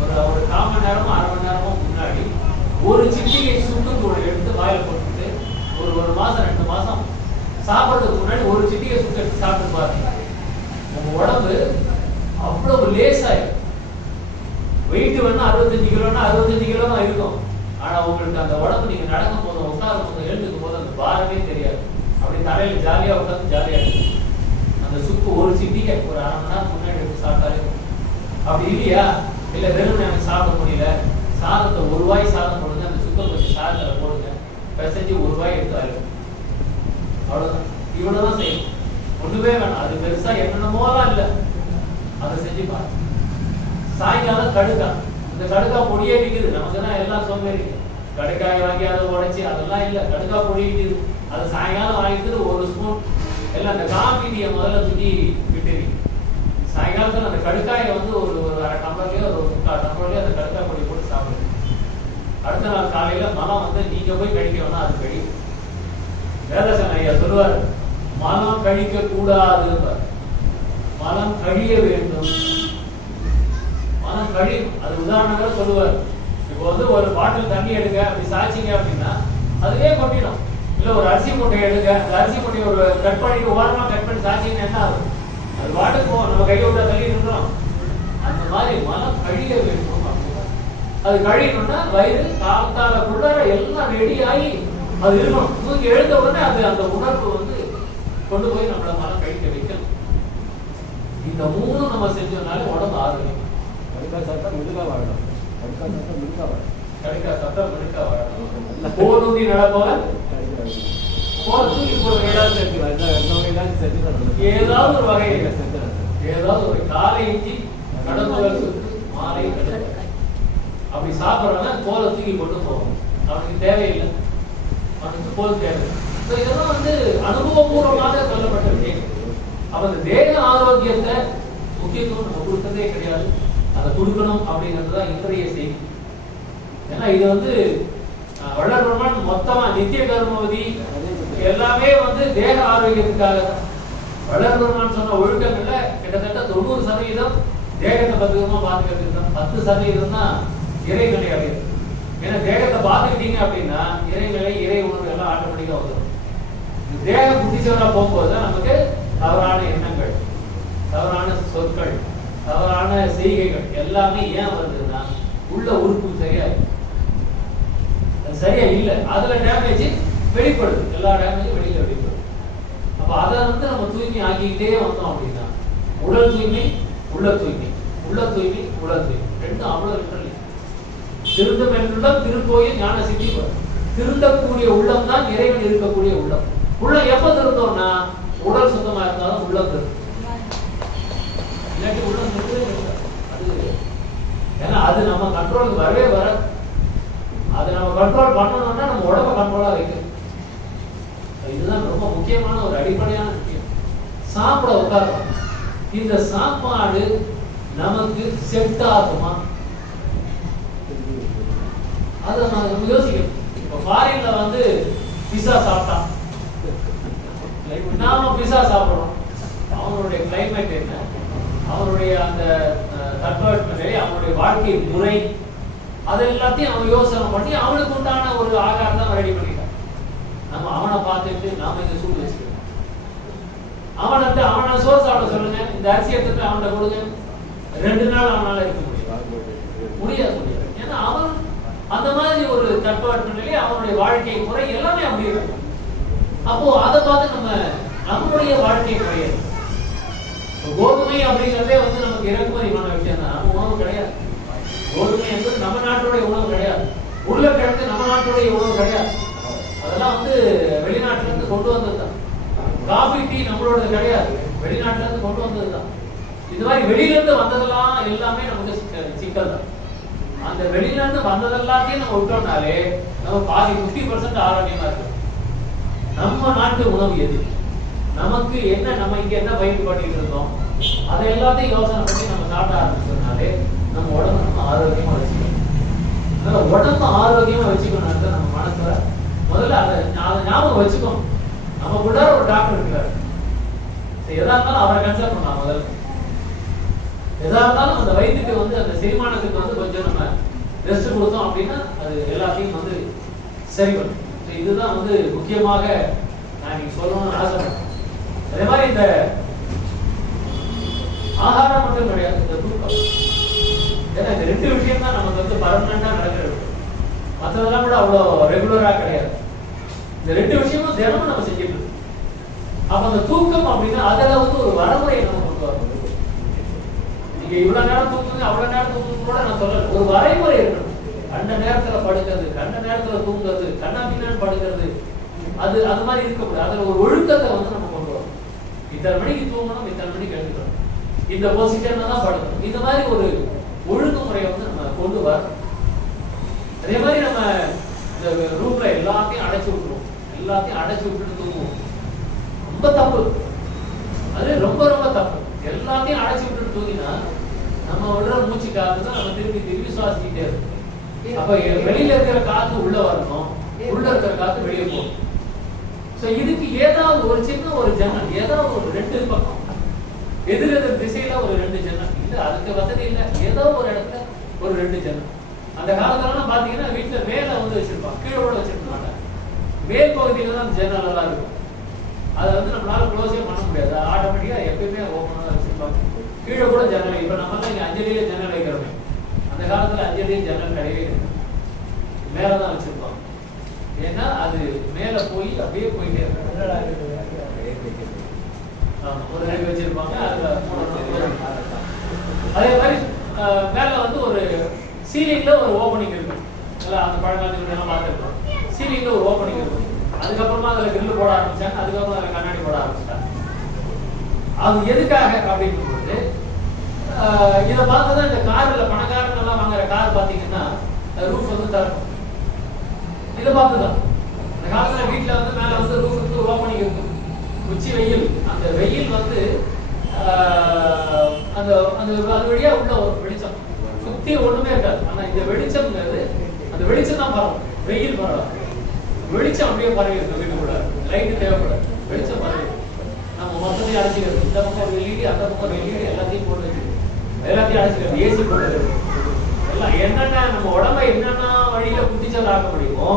ஒரு 1/4 மணி நேரமோ 1/2 மணி நேரமோ முன்னாடி ஒரு சிட்டிகை சுக்கு கூட எடுத்து வாயில போட்டுட்டு ஒரு மாசம் 2 மாசம் சாப்பிட்றதுக்கு முன்னாடி ஒரு சிட்டிகை சுக்கு எடுத்து சாப்பிட்டு பாருங்க. உங்க உடம்பு அவ்வளவு லேசாயிடும். வெயிட் வேணா 65 கிலோனா 65 கிலோ தான் இருக்கும். ஆனா உங்களுக்கு அந்த உடம்பு நீங்க நடக்கும் போது உட்காரும் போது எழுந்துக்கும் போது அந்த பாரமே தெரியாது. அப்படி தலையில ஜாலியா உட்காந்து ஜாலியா இருக்கு. அந்த சுக்கு ஒரு சிட்டிகை ஒரு 1/2 மணி நேரம் முன்னாடி எடுத்து சாப்பிட்டாலே. அப்படி இல்லையா, இல்ல வெறும் எனக்கு சாப்பிட முடியல, சாதத்தை 1 வாய் சாதம் போடுங்க, அந்த சுக்கை கொஞ்சம் சாதத்துல போடுங்க, பிசைஞ்சு 1 வாய் எடுத்தாரு. அவ்வளவுதான். இவ்வளவுதான் செய்யணும். ஒண்ணுமே வேணாம். அது பெருசா என்னென்னமோலாம் இல்லை. அதை செஞ்சு பாருங்க. சாயங்காலம் கடுக்காய். இந்த கடுக்காய் பொடியே விற்குது. நமக்கு தான் எல்லாம் சோம்பேறி. கடுக்காய் வாங்கி அதை உடைச்சி அதெல்லாம் இல்லை. கடுக்காய் பொடி விற்குது. அதை சாயங்காலம் வாங்கிட்டு 1 ஸ்பூன் எல்லாம் அந்த காஃபி டீயை முதல்ல தூக்கி விட்டுறீங்க. சாயங்காலத்தில் அந்த கடுக்காயை வந்து ஒரு 1/2 டம்ளர்லயோ ஒரு 3/4 டம்ளர்லயோ அந்த கடுக்காய் பொடி போட்டு சாப்பிடுங்க. அடுத்த நாள் காலையில மலம் வந்து நீங்க போய் கழிக்க வேணா, அது கழிக்கும். வேதசன் ஐயா சொல்லுவாரு, மலம் கழிக்க கூடாது, மலம் கழிய வேண்டும். மலம் கழியும். அது உதாரணங்கள சொல்லுவார். இப்போ வந்து ஒரு பாட்டில் தண்ணி எடுக்க அப்படி சாய்ச்சிங்க அப்படின்னா அதுவே கொட்டிடும். இல்ல ஒரு அரிசி மூட்டையை எடுக்க, அந்த அரிசி மூட்டையை ஒரு கட் பண்ணிட்டு ஓரமா கட் பண்ணி சாய்ச்சிங்கன்னா என்ன ஆகும்? அது பாட்டுக்கு நம்ம கையை விட்டா தள்ளி நின்றோம். அந்த மாதிரி மலம் கழிய வேண்டும். அது கழியணும்னா வயிறு காலத்தாலக்குள்ளார எல்லாம் ரெடி ஆகி அது இருக்கணும். தூங்கி எழுந்த உடனே அது அந்த உணர்வு வந்து கொண்டு போய் நம்மள மலம் கழிக்க வைக்கணும். இந்த 3 நம்ம செஞ்சோம்னாலே உடம்பு ஆரோக்கியம். கடுக்காய் சாப்பிட்டா மிடுக்கா வாழணும். கடுக்காய் சாப்பிட்டா மிடுக்கா வாழணும். கடுக்காய் சாப்பிட்டா மிடுக்கா வாழணும். போனூதி நடப்பவன் போறதுக்கு இப்போ ஏதாவது ஒரு வகையில் ஏதாவது ஒரு காலை இஞ்சி கடம்புகள் சுட்டு மாலை கடுக்காய் அப்படி சாப்பிட்றவங்க தோலை தூக்கி கொண்டு போகணும். அவனுக்கு தேவையில்லை, அவனுக்கு போல் தேவை. இதெல்லாம் வந்து அனுபவபூர்வமாக சொல்லப்பட்ட விஷயம். அப்ப அந்த தேக ஆரோக்கியத்தை முக்கியத்துவம் நம்ம கொடுத்ததே கிடையாது. அதை கொடுக்கணும் அப்படிங்கிறது தான் இன்றைய செய்தி. ஏன்னா இது வந்து வள்ளற்பெருமான் மொத்தமா நித்திய கர்மவதி எல்லாமே வந்து தேக ஆரோக்கியத்துக்காக தான். வள்ளற்பெருமான் சொன்ன ஒழுக்கங்கள்ல கிட்டத்தட்ட 90% தேகத்தை பத்திரமா பாத்துக்கிறதுக்கு தான், 10% தான் இறைநிலை அடையுது. ஏன்னா தேகத்தை பாத்துக்கிட்டீங்க அப்படின்னா இறைநிலை, இறை உணர்வு எல்லாம் ஆட்டோமேட்டிக்கா வந்துடும். தேக புத்திசவரா போகும்போது நமக்கு தவறான எண்ணங்கள், தவறான சொற்கள், தவறான செய்கைகள் எல்லாமே ஏன் வருதுன்னா உள்ள உறுப்பு சரியா இல்ல, அதுல டேமேஜ் வெளிப்படுது, எல்லா டேமேஜும் வெளியில வெளிப்படுது. அப்ப அதை வந்து நம்ம தூய்மை ஆக்கிக்கிட்டே வந்தோம் அப்படின்னா உடல் தூய்மை, உள்ள தூய்மை, உள்ள தூய்மை, உடல் தூய்மை ரெண்டும் அவ்வளவு இருக்கல. திருந்தம் என்றுள்ளம் திருக்கோயில் ஞான சித்தி. திருந்தக்கூடிய உள்ளம் தான் இறைவன் இருக்கக்கூடிய உள்ளம். உள்ளம் எப்ப திருந்தோம்னா உடல் சுத்தமா இருந்தாலும் உள்ளம் திருந்தும். இல்லாட்டி உள்ளம் அது ஏன்னா அது நம்ம கண்ட்ரோலுக்கு வரவே வர. அதை நம்ம கண்ட்ரோல் பண்ணணும்னா நம்ம உடம்ப கண்ட்ரோலா வைக்கணும். இதுதான் ரொம்ப முக்கியமான ஒரு அடிப்படையான விஷயம். சாப்பிட உட்கார்றோம், இந்த சாப்பாடு நமக்கு செட் ஆகுமா? அதை நம்ம யோசிக்கணும். இப்ப ஃபாரின்ல வந்து பிஸா சாப்பிட்டான், நாம பிஸா சாப்பிடுறோம். அவனுடைய கிளைமேட் என்ன, அவனுடைய அந்த தட்பவெப்பநிலை, அவனுடைய வாழ்க்கை முறை, அது எல்லாத்தையும் அவன் யோசனை பண்ணி அவனுக்கு உண்டான ஒரு ஆகாரம் தான் ரெடி பண்ணிட்டான். நம்ம அவனை பார்த்துட்டு நாம இந்த சூடு வச்சுக்கணும். அவனை சோறு சாப்பிட சொல்லுங்க, இந்த அரிசி எடுத்துட்டு அவன்கிட்ட கொடுங்க, 2 நாள் அவனால இருக்க முடியாது. ஏன்னா அவன் அந்த மாதிரி ஒரு தட்பவெப்பநிலை, அவனுடைய வாழ்க்கை முறை எல்லாமே அப்படி இருக்கு. அப்போ அதை பார்த்து நம்மளுடைய வாழ்க்கை முறையை கோதுமை அப்படிங்கிறதே வந்து நமக்கு இறக்குமதிமான விஷயம் தான். நம்ம உணவு கிடையாது. கோதுமை என்பது நம்ம நாட்டுடைய உணவு கிடையாது. உருளைக்கிழங்கு நம்ம நாட்டுடைய உணவு கிடையாது. அதெல்லாம் வந்து வெளிநாட்டுல இருந்து கொண்டு வந்ததுதான். காஃபி, டீ நம்மளோட கிடையாது, வெளிநாட்டுல இருந்து கொண்டு வந்ததுதான். இது மாதிரி வெளியில இருந்து வந்ததெல்லாம் எல்லாமே நமக்கு சிக்கல் தான். அந்த வெளியில இருந்து வந்ததெல்லாத்தையும் நம்ம விட்டோம்னாலே நம்ம பாதி 50% ஆரோக்கியமா இருக்கு. நம்ம நாட்டு உணவு எது, நமக்கு என்ன, நம்ம இங்க என்ன பயிர் பண்ணிட்டு இருந்தோம், அதை எல்லாத்தையும் யோசனை பண்ணி நம்ம சாப்பிட ஆரம்பிச்சோம்னாலே நம்ம உடம்பு நம்ம ஆரோக்கியமா வச்சுக்கணும். அதனால உடம்பு ஆரோக்கியமா வச்சுக்கணும். நம்ம மனசுல முதல்ல அதை ஞாபகம் வச்சுக்கணும். நம்ம கூட ஒரு டாக்டர் இருக்கிறாரு, எதா இருந்தாலும் அவரை கன்சல்ட் பண்ணலாம். முதல்ல எதா இருந்தாலும் அந்த வயிற்றுக்கு வந்து அந்த செரிமானத்துக்கு வந்து கொஞ்சம் நம்ம ரெஸ்ட் கொடுத்தோம் அப்படின்னா அது எல்லாத்தையும் வந்து சரி பண்ணும். இதுதான் வந்து முக்கியமாக நான் நீங்க சொல்லணும்னு ஆசைப்படுறேன். அதே மாதிரி இந்த ஆகாரம் மட்டும் கிடையாது, இந்த தூக்கம். ஏன்னா இந்த 2 விஷயம் தான் நமக்கு வந்து பர்மனண்டா நடக்கிறது. மற்றதெல்லாம் கூட அவ்வளவு ரெகுலரா கிடையாது. இந்த 2 விஷயமும் தினமும் நம்ம செஞ்சுட்டு இருக்கோம். அப்ப அந்த தூக்கம் அப்படின்னா அதுல வந்து ஒரு வரமுறையை நம்ம கொண்டு வரணும். நீங்க இவ்வளவு நேரம் தூக்குங்க, அவ்வளவு நேரம் தூக்குங்க கூட நான் சொல்லல. ஒரு வரைமுறை இருக்கணும். கண்ட நேரத்துல படுக்கிறது, கண்ட நேரத்துல தூங்குறது, கண்ணா பின்னான்னு படுக்கிறது, அது மாதிரி இருக்கக்கூடாது. அதுல ஒரு ஒழுக்கத்தை வந்து நம்ம கொண்டு வரணும். இத்தனை மணிக்கு தூங்கணும், இத்தனை மணிக்கு எழுந்துக்கணும், இந்த பொசிஷன்ல தான் படுக்கணும். இந்த மாதிரி ஒரு ஒழுங்குமுறையை வந்து நம்ம கொண்டு வரணும். அதே மாதிரி நம்ம இந்த ரூம்ல எல்லாத்தையும் அடைச்சு விட்டுருவோம், எல்லாத்தையும் அடைச்சு விட்டுட்டு தூங்குவோம். ரொம்ப தப்பு, அது ரொம்ப ரொம்ப தப்பு. எல்லாத்தையும் அடைச்சு விட்டுட்டு தூங்கினா நம்ம விடுற மூச்சு காத்து தான் நம்ம திருப்பி சுவாசிக்கிட்டே இருக்கும். அப்ப வெளியில இருக்கிற காத்து உள்ள வரணும், உள்ள இருக்கிற காத்து வெளியே போகும். இதுக்கு ஏதாவது ஒரு சின்ன ஒரு ஜன்னல், ஏதாவது ஒரு 2 பக்கம் எதிரெதிர் திசையில ஒரு 2 ஜன்னல் இல்ல, அதுக்கு வசதி இல்ல, ஏதோ ஒரு இடத்துல ஒரு 2 ஜன்னல். அந்த காலத்துல பாத்தீங்கன்னா வீட்டுல மேல வந்து வச்சிருப்பாங்க, கீழே கூட வச்சிருக்க மாட்டாங்க. மேல் பகுதியில தான் ஜன்னல் எல்லாம் இருக்கும். அதை வந்து நம்மளால க்ளோஸே பண்ண முடியாது, ஆட்டோமேட்டிக்கா எப்பயுமே ஓப்பனா தான் வச்சிருப்பாங்க. கீழே கூட ஜன்னல், இப்ப நம்ம தான் இங்க அஞ்சலியில ஜன்னல் வைக்கிறோமே, அந்த காலத்துல அஞ்சலியும் ஜன்னல் கிடையவே இல்லை, மேலதான் வச்சிருப்பாங்க. ஏன்னா அது மேல போய் அப்படியே போயிட்டே இருக்கு. ஒரு ரேக் வச்சிருப்பாங்க, அதுல அதே மாதிரி மேல வந்து ஒரு சீலிங்ல ஒரு ஓபனிங் இருக்கு. அந்த பழங்காலத்துல எல்லாம் பார்த்துருக்கோம், சீலிங்ல ஒரு ஓபனிங் இருக்கும். அதுக்கப்புறமா அதுல கிரில் போட ஆரம்பிச்சாங்க, அதுக்கப்புறம் அதுல கண்ணாடி போட ஆரம்பிச்சிட்டாங்க. அது எதுக்காக அப்படிங்கும் போது இதை பார்த்துதான் இந்த கார்ல பணக்காரங்க எல்லாம் வாங்குற கார் பாத்தீங்கன்னா ரூஃப் வந்து திறக்கும். இதை பார்த்துதான் அந்த காலத்துல வீட்டுல வந்து மேல வந்து ரூஃப் இருக்கு, ஓப்பனிங் இருக்கும். உச்சி வெயில், அந்த வெயில் வந்து அந்த அந்த அது வழியா உள்ள ஒரு வெளிச்சம், சுத்தி ஒண்ணுமே இருக்காது. ஆனா இந்த வெளிச்சம்ங்கிறது அந்த வெளிச்சம் தான் பரவும், வெயில் பரவாது. வெளிச்சம் அப்படியே பரவி இருக்கு வீட்டுக்குள்ள, லைட் தேவைப்படாது, வெளிச்சம் பரவி. நம்ம மொத்தத்தையும் அழைச்சிக்கிறது, இந்த பக்கம் வெளியீடு அந்த பக்கம் வெளியீடு எல்லாத்தையும் போட்டு எல்லாத்தையும் அழைச்சிக்கிறது, ஏசி போடுறது எல்லாம் என்னென்ன நம்ம உடம்பை என்னென்ன வழியில புத்திச்சல் ஆக்க முடியுமோ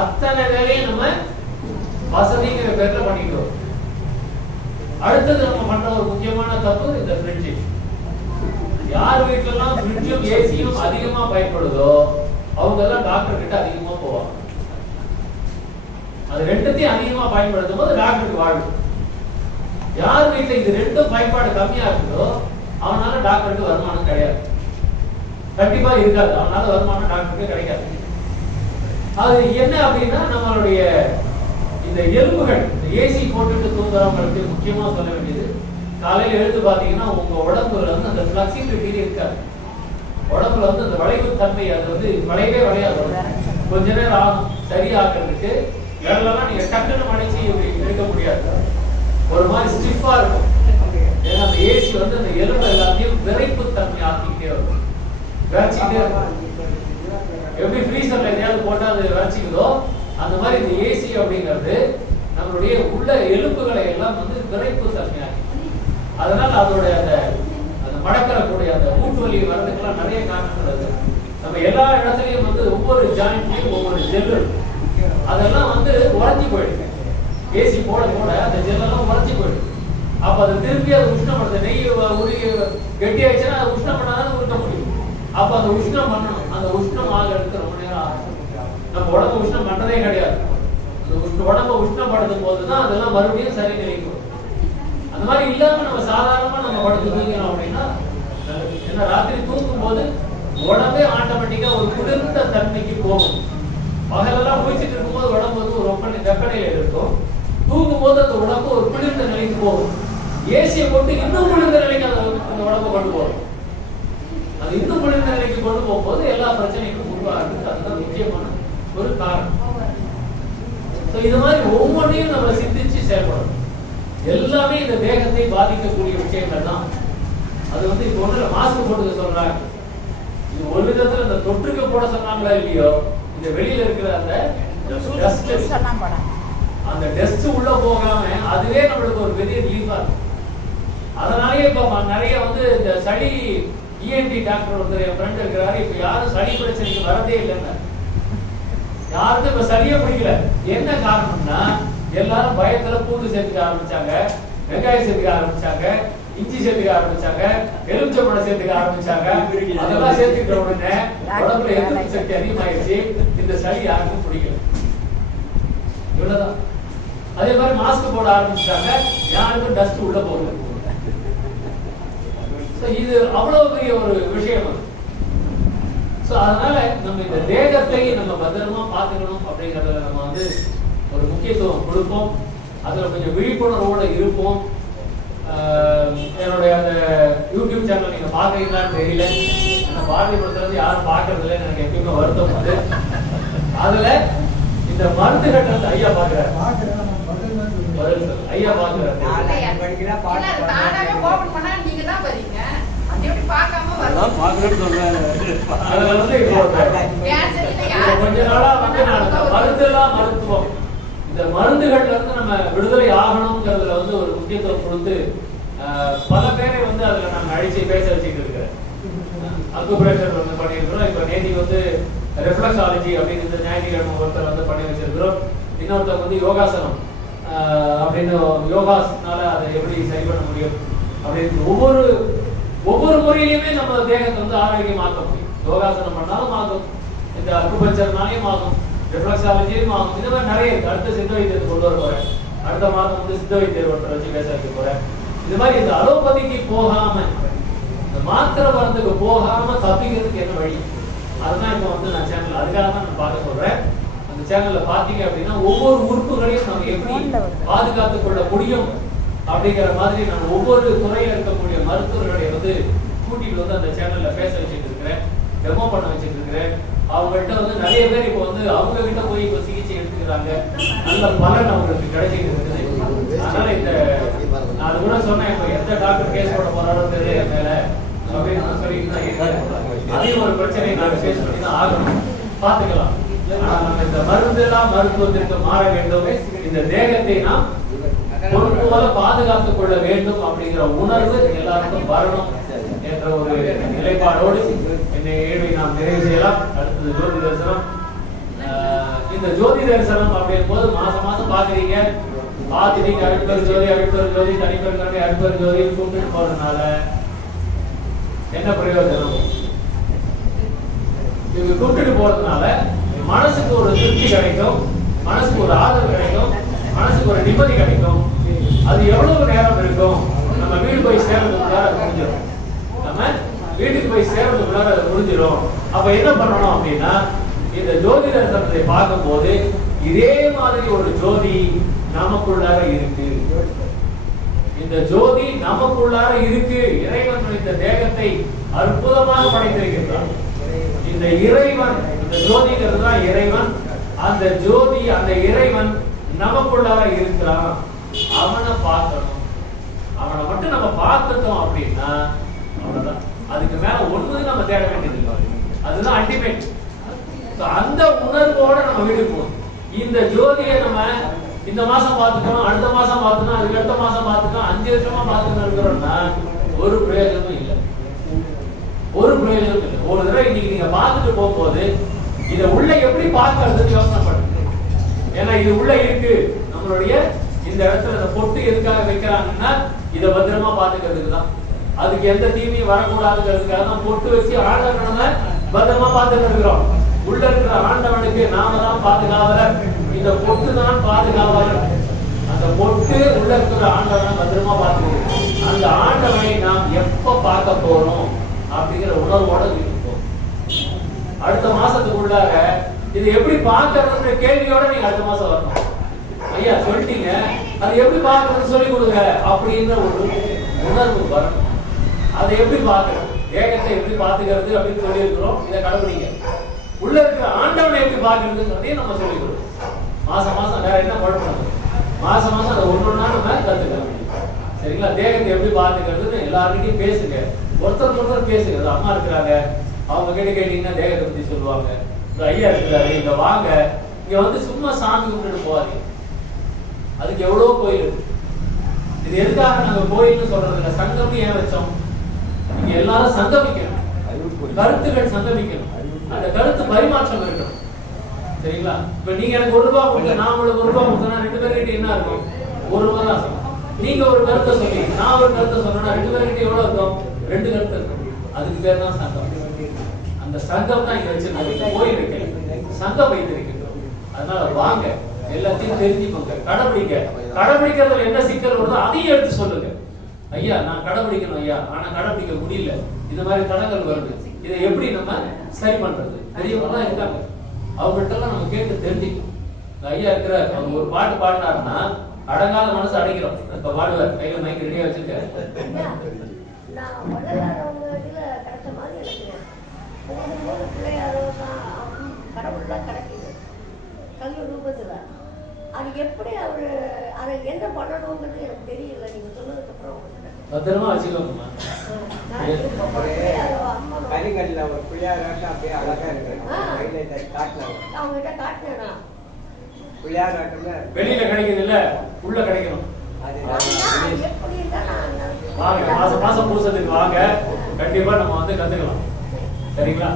அத்தனை வேலையும் நம்ம வசதிங்கிற பேர்ல பண்ணிக்கிறோம். அடுத்தது நம்ம பண்ற ஒரு முக்கியமான தப்பு இந்த ஃப்ரிட்ஜ். யார் வீட்டுலாம் ஃப்ரிட்ஜும் ஏசியும் அதிகமா பயன்படுதோ அவங்க எல்லாம் டாக்டர் கிட்ட அதிகமா போவாங்க. அது ரெண்டுத்தையும் அதிகமா பயன்படுத்தும் போது டாக்டருக்கு வாழ்வு. யார் வீட்டுல இது ரெண்டும் பயன்பாடு கம்மியா இருக்குதோ அவனால டாக்டருக்கு வருமானம் கிடையாது, கண்டிப்பா இருக்காது. அவனால வருமானம் டாக்டருக்கு கிடைக்காது. அது என்ன அப்படின்னா நம்மளுடைய இந்த எலும்புகள், ஏசி போட்டுட்டு தூங்குறவங்களுக்கு முக்கியமா சொல்ல வேண்டியது, காலையில எழுந்து பாத்தீங்கன்னா உங்க உடம்புல வந்து அந்த பிளெக்சிபிலிட்டி இருக்காது. உடம்புல வந்து அந்த வளைவு தன்மை அது வந்து வளையவே வளையாது. கொஞ்ச நேரம் ஆகும் சரியாக்குறதுக்கு. எல்லாம் நீங்க டக்குன்னு மடிச்சு எடுக்க முடியாது, ஒரு மாதிரி ஸ்டிஃபா இருக்கும். ஏன்னா அந்த ஏசி வந்து அந்த எலும்பு எல்லாத்தையும் விரைப்பு தன்மை ஆக்கிக்கிட்டே இருக்கும், விரைச்சிக்கிட்டே இருக்கும். எப்படி ஃப்ரீசர்ல எதையாவது போட்டா அது விரைச்சிக்குதோ அந்த மாதிரி இந்த ஏசி அப்படிங்கிறது நம்மளுடைய உள்ள எலும்புகளை எல்லாம் வந்து விரைப்பு தன்மையாக்கி, அதனால அதோட அந்த மடக்கறக்கூடிய அந்த மூட்டு வலி வர்றதுக்கெல்லாம் நிறைய காரணங்கள் இருக்கு. நம்ம எல்லா இடத்துலயும் வந்து ஒவ்வொரு ஜாயிண்ட்லயும் ஒவ்வொரு ஜெல்லு அதெல்லாம் வந்து உறைஞ்சி போயிடுது. ஏசி போட போட அந்த ஜெல்லெல்லாம் உறைஞ்சி போயிடுது. அப்ப அதை திருப்பி அது உஷ்ணப்படுது. நெய் உருகி கெட்டி ஆயிடுச்சுன்னா அதை உஷ்ணம் பண்ணாதான் உருட்ட முடியும். அப்ப அந்த உஷ்ணம் பண்ணணும். அந்த உஷ்ணம் ஆகிறதுக்கு ரொம்ப நேரம் ஆகும். நம்ம உடம்பு உஷ்ணம் பண்றதே கிடையாது. அந்த உடம்ப உஷ்ணப்படுத்தும் போதுதான் அதெல்லாம் மறுபடியும் சரி நிலைக்கும். அந்த மாதிரி இல்லாம நம்ம சாதாரணமா நம்ம படுத்து தூங்கினோம் அப்படின்னா என்ன, ராத்திரி தூங்கும் போது உடம்பே ஆட்டோமேட்டிக்கா ஒரு குளிர்ந்த தன்மைக்கு போகும். பகலெல்லாம் முடிச்சுட்டு இருக்கும்போது உடம்பு வந்து ஒரு வெப்பநிலையில இருக்கும். தூங்கும் போது அந்த உடம்பு ஒரு குளிர்ந்த நிலைக்கு போகும். ஏசியை போட்டு இன்னும் குளிர்ந்த நிலைக்கு அந்த உடம்பு கொண்டு போகும். அது இன்னும் குளிர்ந்த நிலைக்கு கொண்டு போகும்போது எல்லா பிரச்சனைக்கும் உருவாகிறது. அதுதான் முக்கியமான ஒரு காரணம். இது மாதிரி ஒவ்வொன்றையும் நம்ம சிந்திச்சு செயல்படணும். எல்லாமே இந்த தேகத்தை பாதிக்கக்கூடிய விஷயங்கள் தான். அது வந்து இப்போ ஒண்ணு மாஸ்க் போட்டுக்க சொல்றாங்க. இது ஒரு விதத்துல இந்த தொற்றுக்கு போட சொன்னாங்களா இல்லையோ, இந்த வெளியில இருக்கிற அந்த டஸ்ட் உள்ள போகாம அதுவே நம்மளுக்கு ஒரு பெரிய ரிலீஃபா இருக்கும். அதனாலயே இப்ப நிறைய வந்து இந்த சளி இஎன்டி டாக்டர் ஒருத்தர் என் ஃப்ரெண்ட் இருக்கிறாரு. இப்ப யாரும் சளி பிரச்சனைக்கு வரதே இல்லைன்னு, யாருக்கும் இப்ப சளியே பிடிக்கல. என்ன காரணம்னா எல்லாரும் பயத்துல பூண்டு சேர்த்துக்க ஆரம்பிச்சாங்க, வெங்காயம் சேர்த்துக்க ஆரம்பிச்சாங்க, இஞ்சி சேர்த்துக்க ஆரம்பிச்சாங்க, எலுமிச்சம்பழம் சேர்த்துக்க ஆரம்பிச்சாங்க. அதெல்லாம் சேர்த்துக்கிட்ட உடனே உடம்புல எதிர்ப்பு சக்தி அதிகமாயிருச்சு. இந்த சளி யாருக்கும் பிடிக்கல. இவ்வளவுதான். அதே மாதிரி மாஸ்க் போட ஆரம்பிச்சாங்க, யாருக்கும் டஸ்ட் உள்ள போகல. இது அவ்வளவு பெரிய ஒரு விஷயம். அதனால நம்ம இந்த தேகத்தை நம்ம பத்திரமா பாத்துக்கணும் அப்படிங்கறதுல நம்ம வந்து ஒரு முக்கியத்துவம் கொடுப்போம். அதுல கொஞ்சம் விழிப்புணர்வோட இருப்போம். என்னுடைய அந்த யூடியூப் சேனல் நீங்க பாக்குறீங்களான்னு தெரியல, ஆனா பாரதிபுரத்துல இருந்து யாரும் பாக்குறது இல்லை, எனக்கு எப்பயுமே வருத்தம் வந்து. அதுல இந்த மருந்து கட்டுறது ஐயா பாக்குறாரு, ஐயா பாக்குறாரு. கொஞ்ச நாளா வந்து மருத்துவம், இந்த மருந்துகள்ல இருந்து நம்ம விடுதலை ஆகணும்ங்கிறதுல வந்து ஒரு முக்கியத்துவம் கொடுத்து பல பேரை வந்து அதுல நாங்க அழிச்சு பேச வச்சுட்டு இருக்கிறேன். அக்குப்ரெஷர் வந்து பண்ணியிருக்கிறோம். இப்ப நேதி வந்து ரெஃப்ளெக்ஸாலஜி அப்படின்னு இந்த ஞாயிற்றுக்கிழமை ஒருத்தர் வந்து பண்ணி வச்சிருக்கிறோம். இன்னொருத்தர் வந்து யோகாசனம் அப்படின்னு, யோகாசனால அதை எப்படி சரி பண்ண முடியும் அப்படின்னு ஒவ்வொரு முறையிலுமே நம்ம தேகத்தை வந்து ஆரோக்கியமாக்க முடியும். யோகாசனம் பண்ணாலும் ஆகும், இந்த அக்குபஞ்சர்னாலையும் ஆகும், ரெஃப்ளெக்ஸாலஜியும் ஆகும். இந்த மாதிரி நிறைய இருக்கு. அடுத்த சித்த வைத்தியத்தை கொண்டு வர போறேன். அடுத்த மாதம் வந்து சித்த வைத்தியர் ஒருத்தர் வச்சு பேச வைக்க போறேன். இது மாதிரி இந்த அலோபதிக்கு போகாம, இந்த மாத்திரை மருந்துக்கு போகாம தப்பிக்கிறதுக்கு என்ன வழி, அதுதான் இப்ப வந்து நான் சேனல் அதுக்காக தான் நான் பார்க்க சொல்றேன். அந்த சேனல்ல பாத்தீங்க அப்படின்னா ஒவ்வொரு உறுப்புகளையும் நம்ம எப்படி பாதுகாத்துக் கொள்ள முடியும் அப்படிங்கிற மாதிரி நான் ஒவ்வொரு துறையில இருக்கக்கூடிய மருத்துவர்களை வந்து கூட்டிட்டு வந்து அந்த சேனல்ல பேச வச்சுட்டு இருக்கிறேன், டெமோ பண்ண வச்சுட்டு இருக்கிறேன். அவங்ககிட்ட வந்து நிறைய பேர் இப்போ வந்து அவங்க கிட்ட போய் இப்போ சிகிச்சை எடுத்துக்கிறாங்க, நல்ல பலன் அவங்களுக்கு கிடைச்சிட்டு இருக்குது. அதனால இந்த நான் அது கூட சொன்னேன், இப்போ எந்த டாக்டர் கேஸ் போட போறாரோ தெரியல என் மேல அப்படின்னு நான் சொல்லிட்டு தான் இருக்கேன். அதையும் ஒரு பிரச்சனையை நாங்கள் ஃபேஸ் பண்ணி தான் ஆகணும், பார்த்துக்கலாம். ஆனால் நம்ம இந்த மருந்தெல்லாம் மருத்துவத்திற்கு மாற வேண்டும், இந்த தேகத்தை நாம் பொறுப்பு போல பாதுகாத்துக் கொள்ள வேண்டும் அப்படிங்கிற உணர்வு எல்லாருக்கும் வரணும் என்ற ஒரு நிலைப்பாடோடு இந்த ஏழ்வை நாம் நிறைவு செய்யலாம். அடுத்தது ஜோதி தரிசனம். இந்த ஜோதி தரிசனம் அப்படின் போது மாசம் மாசம் பாக்குறீங்க, பார்த்துட்டீங்க, அருட்பெரு ஜோதி அருட்பெரு ஜோதி தனிப்பெரு கருணை அருட்பெரு ஜோதி கூப்பிட்டு போறதுனால என்ன பிரயோஜனம்? இவங்க கூப்பிட்டு போறதுனால மனசுக்கு ஒரு திருப்தி கிடைக்கும், மனசுக்கு ஒரு ஆதரவு கிடைக்கும், மனசுக்கு ஒரு நிம்மதி கிடைக்கும். அது எவ்வளவு நேரம் இருக்கும்? நம்ம வீடு போய் சேர்றதுக்குள்ளார அது முடிஞ்சிடும். நம்ம வீட்டுக்கு போய் சேர்றதுக்குள்ளார அது முடிஞ்சிடும். அப்ப என்ன பண்ணணும் அப்படின்னா, இந்த ஜோதி தரிசனத்தை பார்க்கும் போது இதே மாதிரி ஒரு ஜோதி நமக்குள்ளார இருக்கு, இந்த ஜோதி நமக்குள்ளார இருக்கு. இறைவன் இந்த தேகத்தை அற்புதமாக படைத்திருக்கின்றான். இந்த இறைவன், இந்த ஜோதிங்கிறது தான் இறைவன். அந்த ஜோதி, அந்த இறைவன் நமக்குள்ளார இருக்கிறான். அவனை பார்க்கணும். அவனை மட்டும் நம்ம பார்த்துட்டோம் அப்படின்னா அவ்வளவுதான். அதுக்கு மேல ஒண்ணு நம்ம தேட வேண்டியது இல்லை. அதுதான் அல்டிமேட். அந்த உணர்வோட நம்ம வீட்டுக்கு போகணும். இந்த ஜோதியை நம்ம இந்த மாசம் பார்த்துட்டோம், அடுத்த மாசம் பார்த்தோம், அதுக்கு அடுத்த மாசம் பார்த்துட்டோம், 5 வருஷமா பார்த்துட்டு இருக்கிறோம்னா ஒரு பிரயோஜனமும் இல்லை, ஒரு பிரயோஜனமும் இல்லை. ஒரு தடவை இன்னைக்கு நீங்க பார்த்துட்டு போகும்போது இதை உள்ள எப்படி பார்க்கறதுன்னு யோசனை பண்ணுங்க. ஏன்னா இது உள்ள இருக்கு. நம்மளுடைய இந்த இடத்துல இந்த பொட்டு எதுக்காக வைக்கிறாங்கன்னா இதை பத்திரமா பாத்துக்கிறதுக்கு தான். அதுக்கு எந்த தீமையும் வரக்கூடாதுங்கிறதுக்காக தான் பொட்டு வச்சு ஆண்டவனை பத்திரமா பார்த்துட்டு இருக்கிறோம். உள்ள இருக்கிற ஆண்டவனுக்கு நாம தான் பாதுகாவலர், இந்த பொட்டு தான் பாதுகாவலர். அந்த பொட்டு உள்ள இருக்கிற ஆண்டவனை பத்திரமா பார்த்துக்கிறோம். அந்த ஆண்டவனை நாம் எப்ப பார்க்க போறோம் அப்படிங்கிற உணர்வோட இருப்போம். அடுத்த மாசத்துக்குள்ளாக இது எப்படி பார்க்கறதுன்ற கேள்வியோட நீங்க அடுத்த மாசம் வரணும். ஐயா சொல்லிட்டீங்க, அது எப்படி பார்க்கறது சொல்லி கொடுங்க அப்படின்ற ஒரு உணர்வு வரணும். அதை எப்படி பார்க்கறது, தேகத்தை எப்படி பார்த்துக்கிறது அப்படின்னு சொல்லி இருக்கிறோம். இதை கடைபிடிங்க. உள்ள இருக்கிற ஆண்டவனை எப்படி பார்க்கறதுங்கிறதையும் நம்ம சொல்லிக் கொடுக்கணும். மாசம் மாசம் வேற என்ன குழப்பம்? மாசம் மாசம் அதை ஒன்னொன்னா நம்ம கத்துக்கலாம். சரிங்களா? தேகத்தை எப்படி பார்த்துக்கிறதுன்னு எல்லாருக்கிட்டையும் பேசுங்க. ஒருத்தர் பேசுங்க. அது அம்மா இருக்கிறாங்க, அவங்க கிட்ட கேட்டீங்கன்னா தேகத்தை பத்தி சொல்லுவாங்க. இந்த ஐயா இருக்கிறாரு, இங்க வாங்க, இங்க வந்து சும்மா சாமி கும்பிட்டு போவாதீங்க. அதுக்கு எவ்வளவு கோயில் இருக்கு. இது எதுக்காக நாங்க கோயில்னு சொல்றது இல்லை, சங்கம்னு ஏன் வச்சோம்? நீங்க எல்லாரும் சங்கமிக்கணும், கருத்துக்கள் சங்கமிக்கணும், அந்த கருத்து பரிமாற்றம் இருக்கணும். சரிங்களா? இப்ப நீங்க எனக்கு ₹1 கொடுங்க, நான் உங்களுக்கு ₹1 கொடுத்தா 2 பேர்கிட்ட என்ன இருக்கும்? ₹1 தான் இருக்கும். நீங்க ஒரு கருத்தை சொல்லி நான் ஒரு கருத்தை சொன்னா 2 பேர்கிட்ட எவ்வளவு இருக்கும்? 2 கருத்து இருக்கும். அதுக்கு பேர் தான் சங்கம். அந்த சங்கம் தான் இங்க வச்சிருக்கோம். கோயில் வைக்கல, சங்கம் வைத்திருக்கிறோம். அதனால வாங்க, எல்லாத்தையும் தெரிஞ்சுக்கோங்க, கடைபிடிக்க. கடைபிடிக்கிறதுல என்ன சிக்கல் வருதோ அதையும் எடுத்து சொல்லுங்க. ஐயா நான் கடைபிடிக்கணும் ஐயா, ஆனா கடைபிடிக்க முடியல, இந்த மாதிரி தடங்கள் வருது, இதை எப்படி நம்ம சரி பண்றது? பெரியவங்க இருக்காங்க, அவங்ககிட்ட எல்லாம் நம்ம கேட்டு தெரிஞ்சுக்கணும். ஐயா இருக்கிற அவங்க ஒரு பாட்டு பாடினாருன்னா அடங்காத மனசு அடைக்கிறோம். இப்ப பாடுவார், கையில மைக் ரெடியா வச்சிருக்காரு. அது எப்படி அவரு அதை என்ன பண்ணணுங்கிறது எனக்கு தெரியல. நீங்க சொன்னதுக்கு அப்புறம் பத்திரமா வச்சுக்கோங்கம்மா. கரிகல்ல ஒரு பிள்ளையாராட்டம் அப்படியே அழகா இருக்கு. அவங்ககிட்ட காட்டினா பிள்ளையாராட்டம்ல வெளியில கிடைக்குது இல்ல, உள்ள கிடைக்கணும். வாங்க, மாசம் மாசம் பூசத்துக்கு வாங்க, கண்டிப்பா நம்ம வந்து கத்துக்கலாம். சரிங்களா?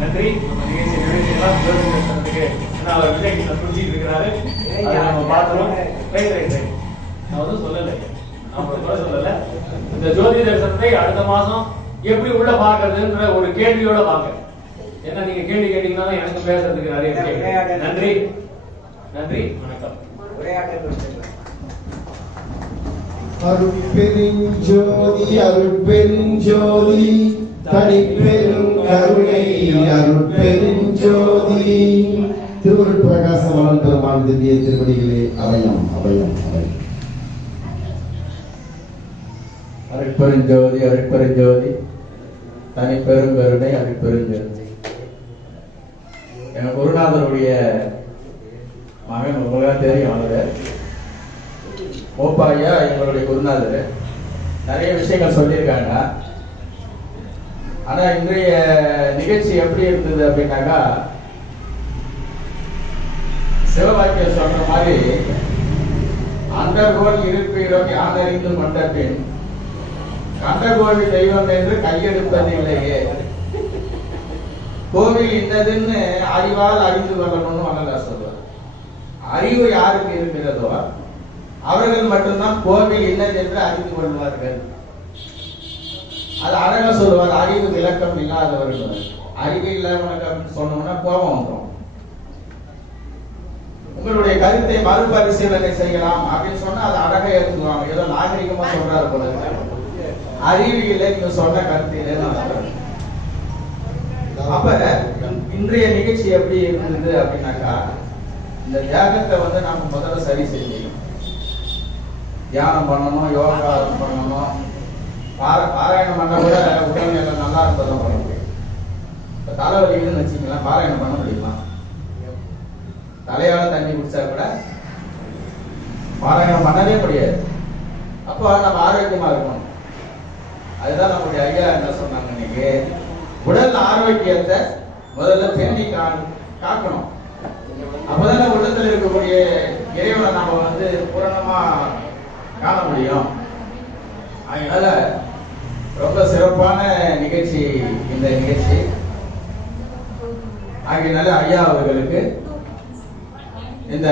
நன்றி. நம்ம நிகழ்ச்சி நிறைவேற்றலாம். அவர் விஜய் புரிஞ்சிட்டு இருக்கிறாரு, அதை நம்ம பார்த்துருவோம். நான் வந்து சொல்லலை, நான் சொல்லல. இந்த ஜோதி தரிசனத்தை அடுத்த மாசம் எப்படி உள்ள பாக்குறதுன்ற ஒரு கேள்வியோட வாங்க. ஏன்னா நீங்க கேள்வி கேட்டீங்கன்னா எனக்கு பேசுறதுக்கு நிறைய கேள்வி. நன்றி, நன்றி, வணக்கம். அருட்பெருஞ்சோதி அருட்பெருஞ்சோதி தனிப்பெரும் கருணை அருட்பெருஞ்சோதி. திருவருட் பிரகாசமான பெருமான் திவ்ய திருவடிகளே அபயம் அபயம் அபயம். அருட்பெருஞ்சோதி அருட்பெருஞ்சோதி தனிப்பெரும் கருணை அருட்பெருஞ்சோதி. எங்க குருநாதருடைய மகன் உங்களுக்கு தெரியும். அவரு மோப்பாயா எங்களுடைய குருநாதர் நிறைய விஷயங்கள் சொல்லியிருக்காங்க. ஆனா இன்றைய நிகழ்ச்சி எப்படி இருந்தது அப்படின்னாக்கா, சிவவாக்கியம் சொல்ற மாதிரி அண்டர்கோல் இருப்பிடம் யானறிந்து கொண்ட பின் கண்டகோவி தெய்வம் என்று கையெடுப்பதில்லையே, கோவில் இன்னதுன்னு அறிவால் அறிந்து கொள்ளணும்னு வள்ளலார் சொல்வார். அறிவு யாருக்கு இருக்கிறதோ அவர்கள் மட்டும்தான் கோவில் இன்னது என்று அறிந்து கொள்வார்கள். அது அழகா சொல்லுவார், அறிவு விளக்கம் இல்லாதவர்கள். அறிவு இல்லாதவனுக்கு அப்படின்னு சொன்னோம்னா கோபம் வந்துடும். உங்களுடைய கருத்தை மறுபரிசீலனை செய்யலாம் அப்படின்னு சொன்னா அது அழகா ஏற்றுக்குவாங்க. ஏதோ நாகரிகமா சொல்றாரு போல. அறிவு இல்லை நீங்க சொன்ன கருத்து இல்லைன்னு. அப்ப இன்றைய நிகழ்ச்சி எப்படி இருந்தது அப்படின்னாக்கா, இந்த தியாகத்தை வந்து நம்ம முதல்ல சரி செய்யணும். தியானம் பண்ணணும், யோகா பண்ணணும், பாராயணம் பண்ண கூட உடல்நிலை நல்லா இருந்ததான் பண்ண முடியும். இப்ப தலைவலின்னு வச்சுக்கலாம், பாராயணம் பண்ண முடியுமா? தலையால தண்ணி குடிச்சா கூட பாராயணம் பண்ணவே முடியாது. அப்போ நம்ம ஆரோக்கியமா இருக்கணும். அதுதான் நம்முடைய ஐயா என்ன சொன்னாங்க, இன்னைக்கு உடல் ஆரோக்கியத்தை முதல்ல பேணி காக்கணும். அப்பதான் உள்ளத்துல இருக்கக்கூடிய இறைவனை நாம வந்து பூரணமா காண முடியும். அதனால ரொம்ப சிறப்பான நிகழ்ச்சி இந்த நிகழ்ச்சி. ஆகையினால ஐயா அவர்களுக்கு இந்த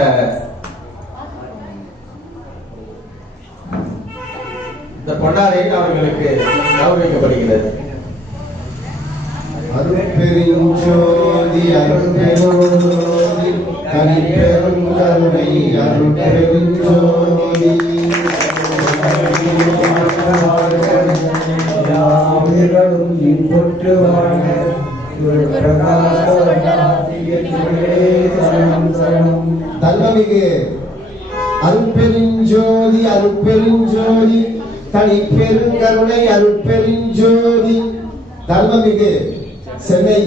பொன்னாடையில் அவர்களுக்கு கௌரவிக்கப்படுகிறது. அருட்பெருஞ்சோதி அருட்பெருஞ்சோதி தனிப்பெரும் கருணை அருட்பெருஞ்சோதி இன்புற்று வாழ்க தன்மமிகு அருட்பெருஞ்சோதி அருட்பெருஞ்சோதி தனிப்பெருங்கருணை அருட்பெருஞ்சோதி தர்மமிகு சென்னை